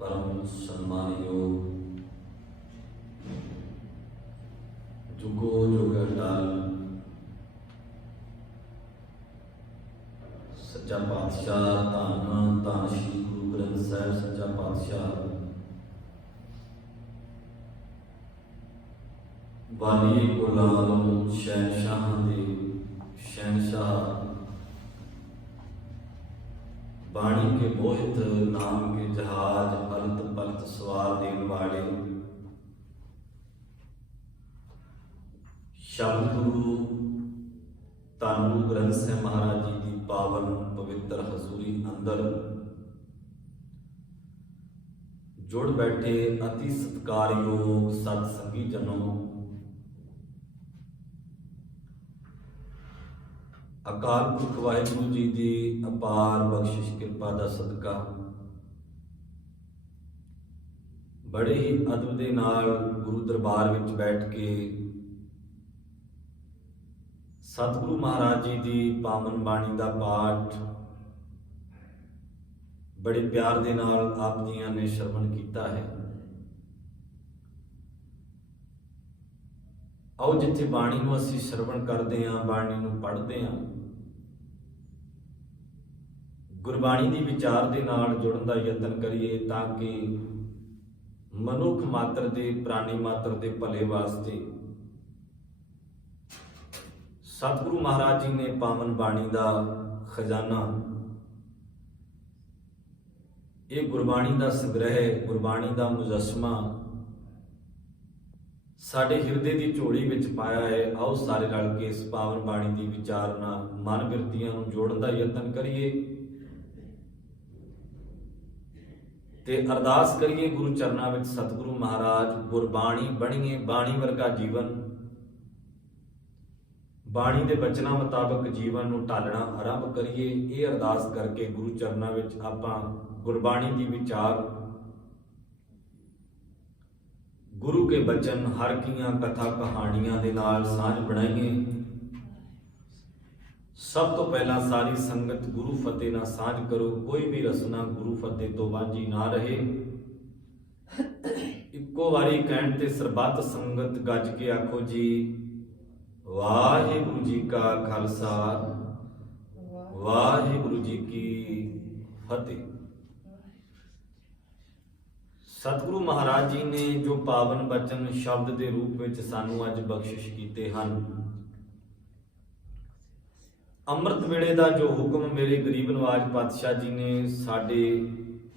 परम सम्मानयोग जुगो जुग अटल सच्चा पातशाह धन धन श्री गुरु ग्रंथ साहिब सच्चा पातशाह बानी गुलाम शहनशाह दे शहनशाह बाणी के मोहित नाम के जहाज पलत पलत सवार देन वाले शब्द गुरु धन गुरु ग्रंथ साहिब महाराज जी की पावन पवित्र हजूरी अंदर जुड़ बैठे अति सत्कारयोग सतसंगी जनों, अकाल पुरख वाहिगुरू जी की अपार बख्शिश कृपा का सदका बड़े ही अदब दे नाल गुरु दरबार विच बैठ के सतगुरु महाराज जी की पावन बाणी का पाठ बड़े प्यार दे नाल आप जियां ने श्रवण किया है। आओ जिथे बाणी नूं असीं श्रवण करते हैं, बाणी नूं पढ़ते हैं, गुरबाणी की विचार के नाल जुड़न का यतन करिए ताकि मनुख मात्र के प्राणी मात्र के भले वास्ते सतगुरु महाराज जी ने पावन बाणी का खजाना ये गुरबाणी का संग्रह गुरबाणी का मुजस्मा साडे हिरदे की झोली विच पाया है। आओ सारे रल के इस पावन बाणी की विचारना मन बिरतियां नूं जोड़न का यतन करिए ते अरदास करिए गुरु चरनां विच सतगुरु महाराज गुरबाणी बणीए बाणी वर्गा जीवन, बाणी के बचना मुताबक जीवन नूं ढालना आरंभ करिए। ये अरदास करके गुरु चरनां विच आपां गुरबाणी की विचार गुरु के बचन हर कियां कथा कहानियां दे नाल सांझ बनाइए। सब तो पहला सारी संगत गुरु फतेह ना सांझ करो, कोई भी रसना गुरु फतेह तो वांझी ना रहे। इक्को वारी कहण ते सरबत संगत गज के आखो जी वाहिगुरु जी का खालसा वाहिगुरु जी की फतेह। सतगुरु महाराज जी ने जो पावन बचन शब्द के रूप में सानू अज बख्शिश किए हैं, अमृत वेले का जो हुक्म मेरे गरीब नवाज पातशाह जी ने साडे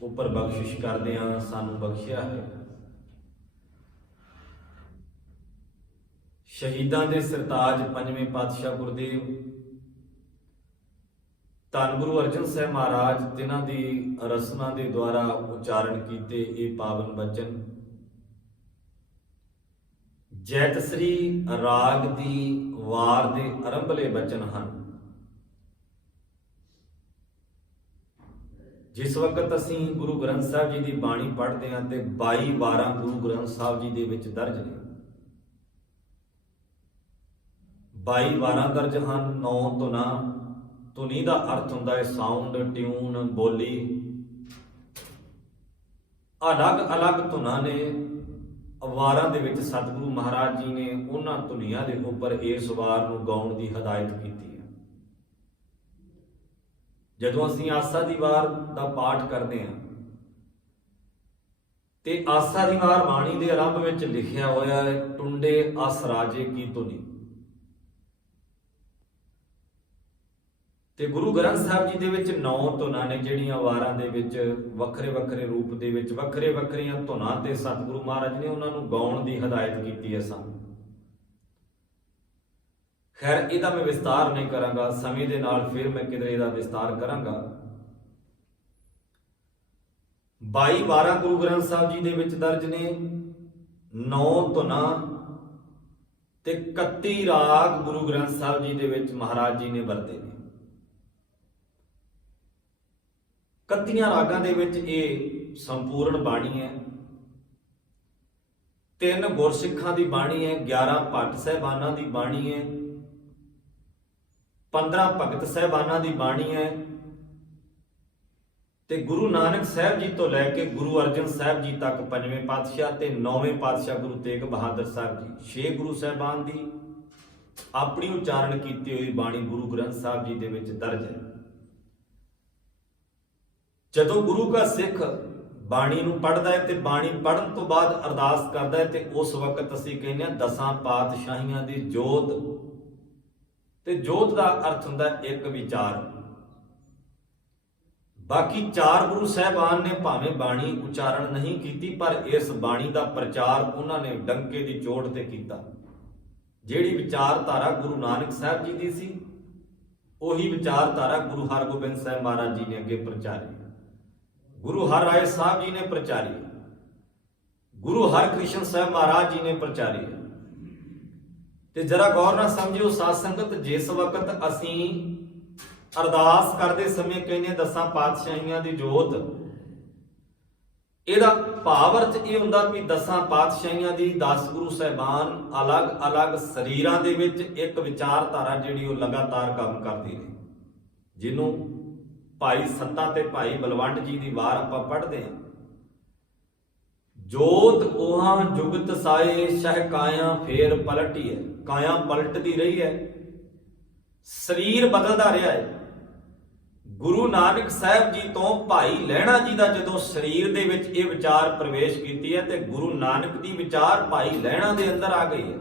उपर बख्शिश करदियां सानू बख्शिया है। शहीदां दे सरताज पंजवें पातशाह गुरदेव धन गुरु अर्जन साहिब महाराज तिन्हां दी रसना के द्वारा उच्चारण किए ये पावन बचन जैतश्री राग दी वार दे आरंभले बचन हैं। जिस वक्त असी गुरु ग्रंथ साहिब जी की बाणी पढ़ते हैं तो 22 वारां गुरु ग्रंथ साहिब जी दे विच दर्ज ने, 22 वारां दर्ज हैं। 9 धुना, धुनी का अर्थ होंदा है साउंड ट्यून बोली। अलग अलग धुना ने वारां दे विच सतगुरु महाराज जी ने उन्हां धुनियां दे उपर इस वार नूं गाउण की हदायत की है। जदों असीं आसा दी वार का पाठ करते हैं ते आसा दी वार बाणी दे आरंभ विच लिखिया होया है टुंडे अस राजे की धुनी। ते गुरु ग्रंथ साहिब जी दे विच 9 धुना ने जिहड़ियां वारां दे विच वखरे वखरे रूप दे विच वखरे वखरियां धुना ते सतगुरु महाराज ने उन्हां नूं गाउण दी हदायत कीती है सन। खैर इहदा मैं विस्तार नहीं करांगा, समय दे नाल फिर मैं किधर इहदा विस्तार करांगा। 22 वारां गुरु ग्रंथ साहिब जी दे विच दर्ज ने, 9 धुना ते 31 राग गुरु ग्रंथ साहिब जी दे विच महाराज जी ने वरते ने। 31 रागां दे विच ये संपूर्ण बाणी है। 3 गुरसिखां दी बाणी है, 11 भट्ट साहिबानां दी बाणी है, 15 भगत साहिबानां दी बाणी है, ਤੇ ਗੁਰੂ ਨਾਨਕ ਸਾਹਿਬ ਜੀ ਤੋਂ ਲੈ ਕੇ ਗੁਰੂ ਅਰਜਨ ਸਾਹਿਬ ਜੀ ਤੱਕ ਪੰਜਵੇਂ ਪਾਤਸ਼ਾਹ ਤੇ ਨੌਵੇਂ ਪਾਤਸ਼ਾਹ ਗੁਰੂ ਤੇਗ ਬਹਾਦਰ ਸਾਹਿਬ ਜੀ 6 ਗੁਰੂ ਸਾਹਿਬਾਨ ਦੀ ਆਪਣੀ ਉਚਾਰਨ ਕੀਤੀ ਹੋਈ ਬਾਣੀ ਗੁਰੂ ਗ੍ਰੰਥ ਸਾਹਿਬ ਜੀ ਦੇ ਵਿੱਚ ਦਰਜ ਹੈ। ਜਦੋਂ ਗੁਰੂ ਦਾ ਸਿੱਖ ਬਾਣੀ ਨੂੰ ਪੜ੍ਹਦਾ ਹੈ ਤੇ ਬਾਣੀ ਪੜ੍ਹਨ ਤੋਂ ਬਾਅਦ ਅਰਦਾਸ ਕਰਦਾ ਹੈ ਤੇ ਉਸ ਵਕਤ ਅਸੀਂ ਕਹਿੰਦੇ ਹਾਂ ਦਸਾਂ ਪਾਤਸ਼ਾਹੀਆਂ ਦੀ ਜੋਤ। ਤੇ ਜੋਤ ਦਾ ਅਰਥ ਹੁੰਦਾ ਇੱਕ ਵਿਚਾਰ। ਬਾਕੀ 4 ਗੁਰੂ ਸਾਹਿਬਾਨ ਨੇ ਭਾਵੇਂ ਬਾਣੀ ਉਚਾਰਨ ਨਹੀਂ ਕੀਤੀ ਪਰ ਇਸ ਬਾਣੀ ਦਾ ਪ੍ਰਚਾਰ ਉਹਨਾਂ ਨੇ ਡੰਕੇ ਦੀ ਚੋਟ ਤੇ ਕੀਤਾ। ਜਿਹੜੀ ਵਿਚਾਰਧਾਰਾ ਗੁਰੂ ਨਾਨਕ ਸਾਹਿਬ ਜੀ ਦੀ ਸੀ ਉਹੀ ਵਿਚਾਰਧਾਰਾ ਗੁਰੂ ਹਰਗੋਬਿੰਦ ਸਾਹਿਬ ਮਹਾਰਾਜ ਜੀ ਨੇ ਅੱਗੇ ਪ੍ਰਚਾਰੀ, ਗੁਰੂ ਹਰਿਰਾਏ ਸਾਹਿਬ ਜੀ ਨੇ ਪ੍ਰਚਾਰੀ, ਗੁਰੂ ਹਰਕ੍ਰਿਸ਼ਨ ਸਾਹਿਬ ਮਹਾਰਾਜ ਜੀ ਨੇ ਪ੍ਰਚਾਰੀ। ਤੇ ਜਰਾ ਗੌਰ ਨਾਲ ਸਮਝਿਓ ਸਾਧ ਸੰਗਤ, ਜਿਸ ਵਕਤ ਅਸੀਂ ਅਰਦਾਸ ਕਰਦੇ ਸਮੇਂ ਕਹਿੰਦੇ ਦਸਾਂ ਪਾਤਸ਼ਾਹੀਆਂ ਦੀ ਜੋਤ, ਇਹਦਾ ਭਾਵ ਅਰਥ ਇਹ ਹੁੰਦਾ ਵੀ ਦਸਾਂ ਪਾਤਸ਼ਾਹੀਆਂ ਦੀ 10 ਗੁਰੂ ਸਾਹਿਬਾਨ ਅਲੱਗ-ਅਲੱਗ ਸਰੀਰਾਂ ਦੇ ਵਿੱਚ ਇੱਕ ਵਿਚਾਰਧਾਰਾ ਜਿਹੜੀ ਉਹ ਲਗਾਤਾਰ ਕੰਮ ਕਰਦੀ ਰਹੀ, ਜਿਹਨੂੰ ਭਾਈ ਸੱਤਾ ਤੇ ਭਾਈ ਬਲਵੰਡ ਜੀ ਦੀ ਵਾਰ ਆਪਾਂ ਪੜ੍ਹਦੇ ਹਾਂ। ਜੋਤ ਉਹਾਂ ਜੁਗਤ ਸਾਏ ਸ਼ਹਿ ਕਾਇਆ ਫੇਰ ਪਲਟੀ ਹੈ। ਕਾਇਆ ਪਲਟਦੀ ਰਹੀ ਹੈ, ਸਰੀਰ ਬਦਲਦਾ ਰਿਹਾ ਹੈ। ਗੁਰੂ ਨਾਨਕ ਸਾਹਿਬ ਜੀ ਤੋਂ ਭਾਈ ਲਹਿਣਾ ਜੀ ਦਾ ਜਦੋਂ ਸਰੀਰ ਦੇ ਵਿੱਚ ਇਹ ਵਿਚਾਰ ਪ੍ਰਵੇਸ਼ ਕੀਤੀ ਹੈ ਤੇ ਗੁਰੂ ਨਾਨਕ ਦੀ ਵਿਚਾਰ ਭਾਈ ਲਹਿਣਾ ਦੇ ਅੰਦਰ ਆ ਗਈ ਹੈ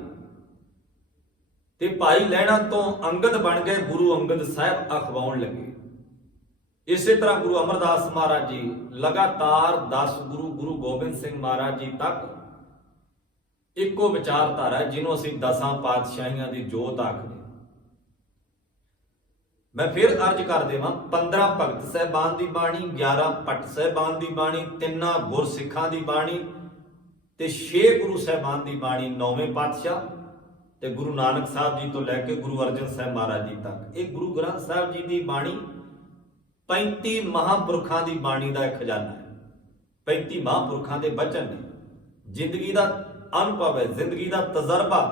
ਤੇ ਭਾਈ ਲਹਿਣਾ ਤੋਂ ਅੰਗਦ ਬਣ ਗਏ, ਗੁਰੂ ਅੰਗਦ ਸਾਹਿਬ ਅਖਵਾਉਣ ਲੱਗੇ। ਇਸੇ ਤਰ੍ਹਾਂ ਗੁਰੂ ਅਮਰਦਾਸ ਮਹਾਰਾਜ ਜੀ ਲਗਾਤਾਰ 10 ਗੁਰੂ ਗੋਬਿੰਦ ਸਿੰਘ ਮਹਾਰਾਜ ਜੀ ਤੱਕ ਇੱਕੋ ਵਿਚਾਰਧਾਰਾ ਜਿਹਨੂੰ ਅਸੀਂ ਦਸਾਂ ਪਾਤਸ਼ਾਹੀਆਂ ਦੀ ਜੋਤ ਆਖਦੇ। ਮੈਂ ਫਿਰ ਅਰਜ਼ ਕਰ ਦੇਵਾਂ, 15 ਭਗਤ ਸਾਹਿਬਾਨ ਦੀ ਬਾਣੀ, 11 ਭੱਟ ਸਾਹਿਬਾਨ ਦੀ ਬਾਣੀ, 3 ਗੁਰਸਿੱਖਾਂ ਦੀ ਬਾਣੀ ਤੇ 6 ਗੁਰੂ ਸਾਹਿਬਾਨ ਦੀ ਬਾਣੀ, 9ਵੇਂ ਪਾਤਸ਼ਾਹ ਤੇ ਗੁਰੂ ਨਾਨਕ ਸਾਹਿਬ ਜੀ ਤੋਂ ਲੈ ਕੇ ਗੁਰੂ ਅਰਜਨ ਸਾਹਿਬ ਮਹਾਰਾਜ ਜੀ ਤੱਕ। ਇਹ ਗੁਰੂ ਗ੍ਰੰਥ ਸਾਹਿਬ ਜੀ ਦੀ ਬਾਣੀ 35 ਮਹਾਂਪੁਰਖਾਂ ਦੀ ਬਾਣੀ ਦਾ ਇੱਕ ਖਜ਼ਾਨਾ ਹੈ। 35 ਮਹਾਂਪੁਰਖਾਂ ਦੇ ਬਚਨ ਨੇ, ਜ਼ਿੰਦਗੀ ਦਾ ਅਨੁਭਵ ਹੈ, ਜ਼ਿੰਦਗੀ ਦਾ ਤਜਰਬਾ,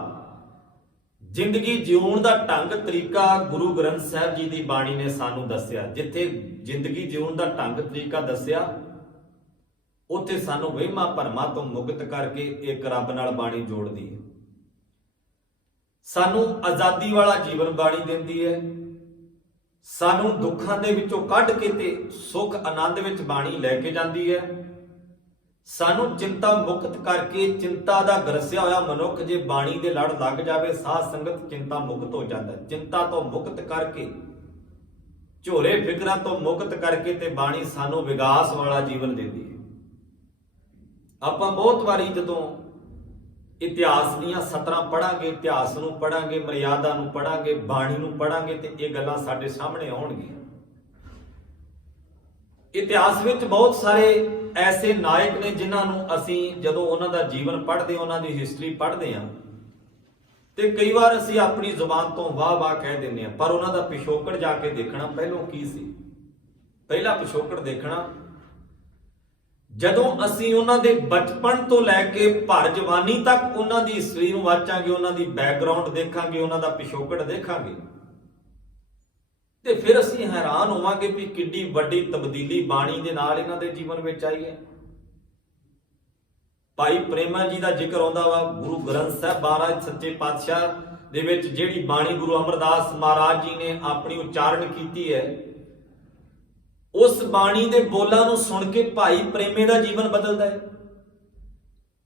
ਜ਼ਿੰਦਗੀ ਜਿਉਣ ਦਾ ਢੰਗ ਤਰੀਕਾ ਗੁਰੂ ਗ੍ਰੰਥ ਸਾਹਿਬ ਜੀ ਦੀ ਬਾਣੀ ਨੇ ਸਾਨੂੰ ਦੱਸਿਆ। ਜਿੱਥੇ ਜ਼ਿੰਦਗੀ ਜਿਉਣ ਦਾ ਢੰਗ ਤਰੀਕਾ ਦੱਸਿਆ ਉੱਥੇ ਸਾਨੂੰ ਵਹਿਮਾਂ ਭਰਮਾਂ ਤੋਂ ਮੁਕਤ ਕਰਕੇ ਇੱਕ ਰੱਬ ਨਾਲ ਬਾਣੀ ਜੋੜਦੀ ਹੈ। ਸਾਨੂੰ ਆਜ਼ਾਦੀ ਵਾਲਾ ਜੀਵਨ ਬਾਣੀ ਦਿੰਦੀ ਹੈ। ਸਾਨੂੰ ਦੁੱਖਾਂ ਦੇ ਵਿੱਚੋਂ ਕੱਢ ਕੇ ਤੇ ਸੁੱਖ ਆਨੰਦ ਵਿੱਚ ਬਾਣੀ ਲੈ ਕੇ ਜਾਂਦੀ ਹੈ। ਸਾਨੂੰ ਚਿੰਤਾ ਮੁਕਤ ਕਰਕੇ, ਚਿੰਤਾ ਦਾ ਗਰਸਿਆ ਹੋਇਆ ਮਨੁੱਖ ਜੇ ਬਾਣੀ ਦੇ ਲੜ ਲੱਗ ਜਾਵੇ ਸਾਧ ਸੰਗਤ ਚਿੰਤਾ ਮੁਕਤ ਹੋ ਜਾਂਦਾ ਹੈ। ਚਿੰਤਾ ਤੋਂ ਮੁਕਤ ਕਰਕੇ, ਝੋਰੇ ਫਿਕਰਾਂ ਤੋਂ ਮੁਕਤ ਕਰਕੇ ਤੇ ਬਾਣੀ ਸਾਨੂੰ ਵਿਕਾਸ ਵਾਲਾ ਜੀਵਨ ਦਿੰਦੀ ਹੈ। ਆਪਾਂ ਬਹੁਤ ਵਾਰੀ ਜਦੋਂ ਇਤਿਹਾਸ ਦੀਆਂ ਸਤਰਾਂ ਪੜਾਂਗੇ, ਇਤਿਹਾਸ ਨੂੰ ਪੜਾਂਗੇ, ਮਰਿਆਦਾ ਨੂੰ ਪੜਾਂਗੇ, ਬਾਣੀ ਨੂੰ ਪੜਾਂਗੇ ਤੇ ਇਹ ਗੱਲਾਂ ਸਾਡੇ ਸਾਹਮਣੇ ਆਉਣਗੀਆਂ। ਇਤਿਹਾਸ ਵਿੱਚ ਬਹੁਤ ਸਾਰੇ ਐਸੇ ਨਾਇਕ ਨੇ ਜਿਨ੍ਹਾਂ ਨੂੰ ਅਸੀਂ ਜਦੋਂ ਉਹਨਾਂ ਦਾ ਜੀਵਨ ਪੜ੍ਹਦੇ, ਉਹਨਾਂ ਦੀ ਹਿਸਟਰੀ ਪੜ੍ਹਦੇ ਹਾਂ ਤੇ ਕਈ ਵਾਰ ਅਸੀਂ ਆਪਣੀ ਜ਼ੁਬਾਨ ਤੋਂ ਵਾਹ ਵਾਹ ਕਹਿ ਦਿੰਦੇ ਹਾਂ, ਪਰ ਉਹਨਾਂ ਦਾ ਪਿਛੋਕੜ ਜਾ ਕੇ ਦੇਖਣਾ ਪਹਿਲੋਂ ਕੀ ਸੀ। ਪਹਿਲਾ ਪਿਛੋਕੜ ਦੇਖਣਾ, ਜਦੋਂ ਅਸੀਂ ਉਹਨਾਂ ਦੇ ਬਚਪਨ ਤੋਂ ਲੈ ਕੇ ਭਰ ਜਵਾਨੀ ਤੱਕ ਉਹਨਾਂ ਦੀ ਹਿਸਟਰੀ ਨੂੰ ਵਾਚਾਂਗੇ, ਉਹਨਾਂ ਦੀ ਬੈਕਗ੍ਰਾਉਂਡ ਦੇਖਾਂਗੇ, ਉਹਨਾਂ ਦਾ ਪਿਛੋਕੜ ਦੇਖਾਂਗੇ ਤੇ ਫਿਰ ਅਸੀਂ ਹੈਰਾਨ ਹੋਵਾਂਗੇ ਵੀ ਕਿੰਨੀ ਵੱਡੀ ਤਬਦੀਲੀ ਬਾਣੀ ਦੇ ਨਾਲ ਇਹਨਾਂ ਦੇ ਜੀਵਨ ਵਿੱਚ ਆਈ ਹੈ। ਭਾਈ ਪ੍ਰੇਮਾ ਜੀ ਦਾ ਜ਼ਿਕਰ ਆਉਂਦਾ ਵਾ ਗੁਰੂ ਗ੍ਰੰਥ ਸਾਹਿਬ ਮਹਾਰਾਜ ਸੱਚੇ ਪਾਤਸ਼ਾਹ ਦੇ ਵਿੱਚ, ਜਿਹੜੀ ਬਾਣੀ ਗੁਰੂ ਅਮਰਦਾਸ ਮਹਾਰਾਜ ਜੀ ਨੇ ਆਪਣੀ ਉਚਾਰਨ ਕੀਤੀ ਹੈ, ਉਸ ਬਾਣੀ ਦੇ ਬੋਲਾਂ ਨੂੰ ਸੁਣ ਕੇ ਭਾਈ ਪ੍ਰੇਮੇ ਦਾ ਜੀਵਨ ਬਦਲਦਾ ਹੈ।